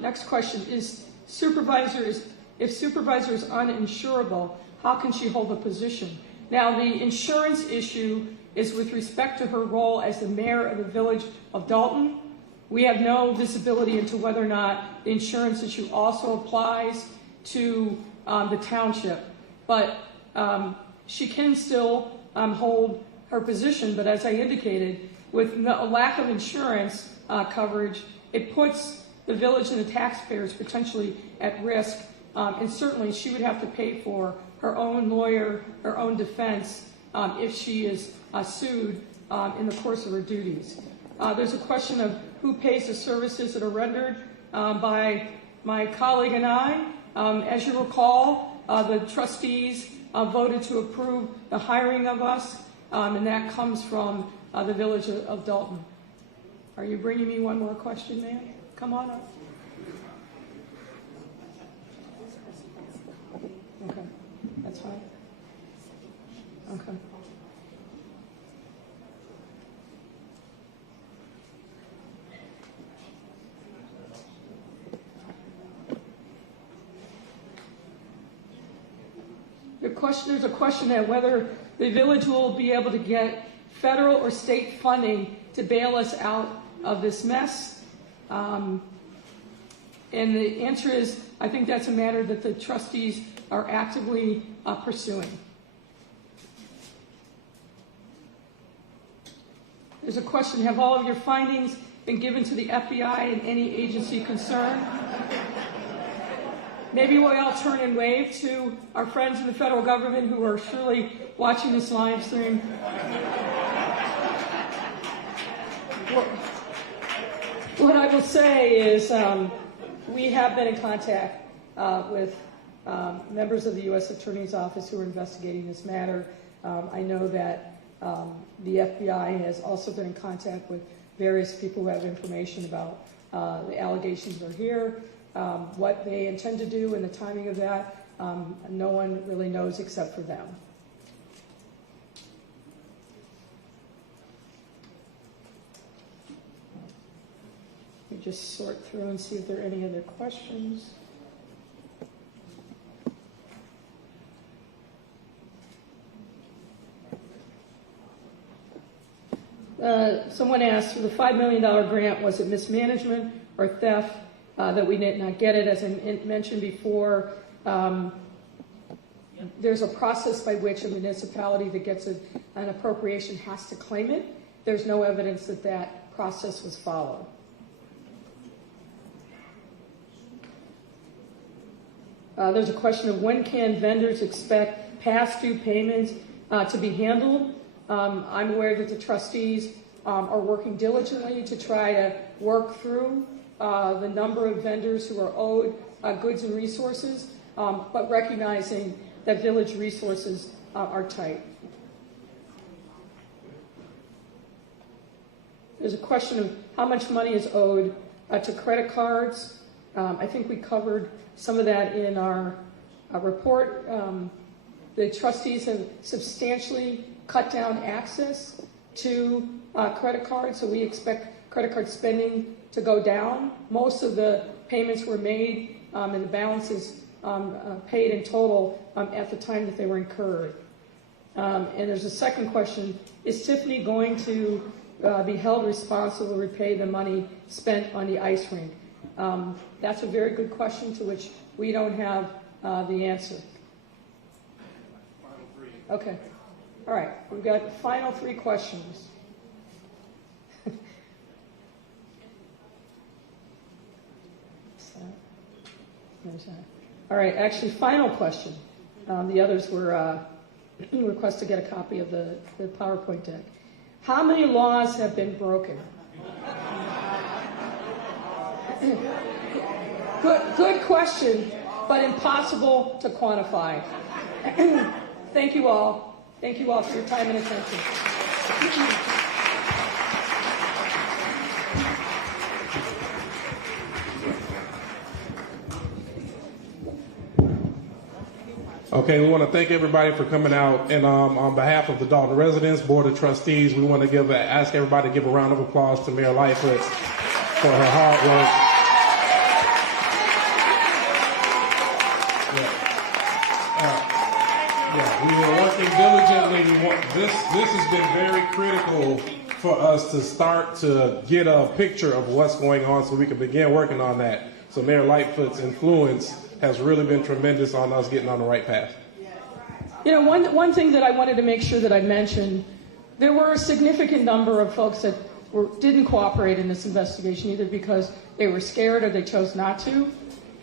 Next question, if supervisor is uninsurable, how can she hold the position? Now, the insurance issue is with respect to her role as the mayor of the Village of Dolton. We have no visibility into whether or not the insurance issue also applies to the township. But she can still hold her position, but as I indicated, with a lack of insurance coverage, it puts the village and the taxpayers potentially at risk, and certainly she would have to pay for her own lawyer, her own defense, if she is sued in the course of her duties. There's a question of who pays the services that are rendered by my colleague and I. As you recall, the trustees voted to approve the hiring of us, and that comes from the Village of Dolton. Are you bringing me one more question, ma'am? Come on up. Okay, that's fine. Okay. There's a question that whether the village will be able to get federal or state funding to bail us out of this mess. And the answer is, I think that's a matter that the trustees are actively pursuing. There's a question, have all of your findings been given to the FBI and any agency concerned? Maybe we'll all turn and wave to our friends in the federal government who are surely watching this live stream. What I will say is we have been in contact with members of the U.S. Attorney's Office who are investigating this matter. I know that the FBI has also been in contact with various people who have information about the allegations that are here. What they intend to do and the timing of that, no one really knows except for them. Let me just sort through and see if there are any other questions. Someone asked, for the $5 million grant, was it mismanagement or theft that we did not get it? As I mentioned before, there's a process by which a municipality that gets an appropriation has to claim it. There's no evidence that that process was followed. There's a question of when can vendors expect past due payments to be handled. I'm aware that the trustees are working diligently to try to work through the number of vendors who are owed goods and resources, but recognizing that village resources are tight. There's a question of how much money is owed to credit cards. I think we covered some of that in our report. The trustees have substantially cut down access to credit cards, so we expect credit card spending to go down. Most of the payments were made and the balances paid in total at the time that they were incurred. And there's a second question, is Tiffany going to be held responsible to repay the money spent on the ice rink? That's a very good question to which we don't have the answer. Okay. All right. We've got the final 3 questions. All right. Actually, final question. The others were request to get a copy of the PowerPoint deck. How many laws have been broken? Good question, but impossible to quantify. Thank you all. Thank you all for your time and attention. Okay, we want to thank everybody for coming out, and on behalf of the Dolton residents, Board of Trustees, we want to ask everybody to give a round of applause to Mayor Lightfoot for her hard work. We were working diligently. This has been very critical for us to start to get a picture of what's going on so we can begin working on that. So Mayor Lightfoot's influence has really been tremendous on us getting on the right path. You know, one thing that I wanted to make sure that I mentioned, there were a significant number of folks that didn't cooperate in this investigation, either because they were scared or they chose not to.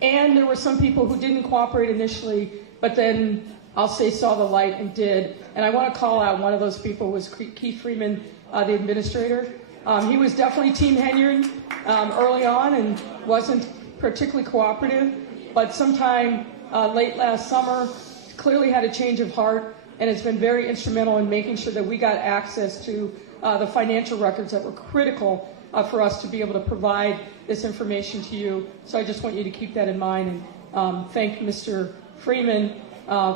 And there were some people who didn't cooperate initially, but then I'll say saw the light and did. And I want to call out one of those people was Keith Freeman, the administrator. He was definitely Team Henyard early on and wasn't particularly cooperative. But sometime late last summer, clearly had a change of heart, and it's been very instrumental in making sure that we got access to the financial records that were critical for us to be able to provide this information to you. So I just want you to keep that in mind, and thank Mr. Freeman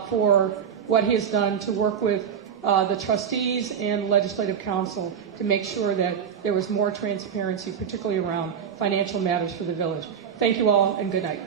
for what he has done to work with the trustees and legislative council to make sure that there was more transparency, particularly around financial matters for the village. Thank you all, and good night.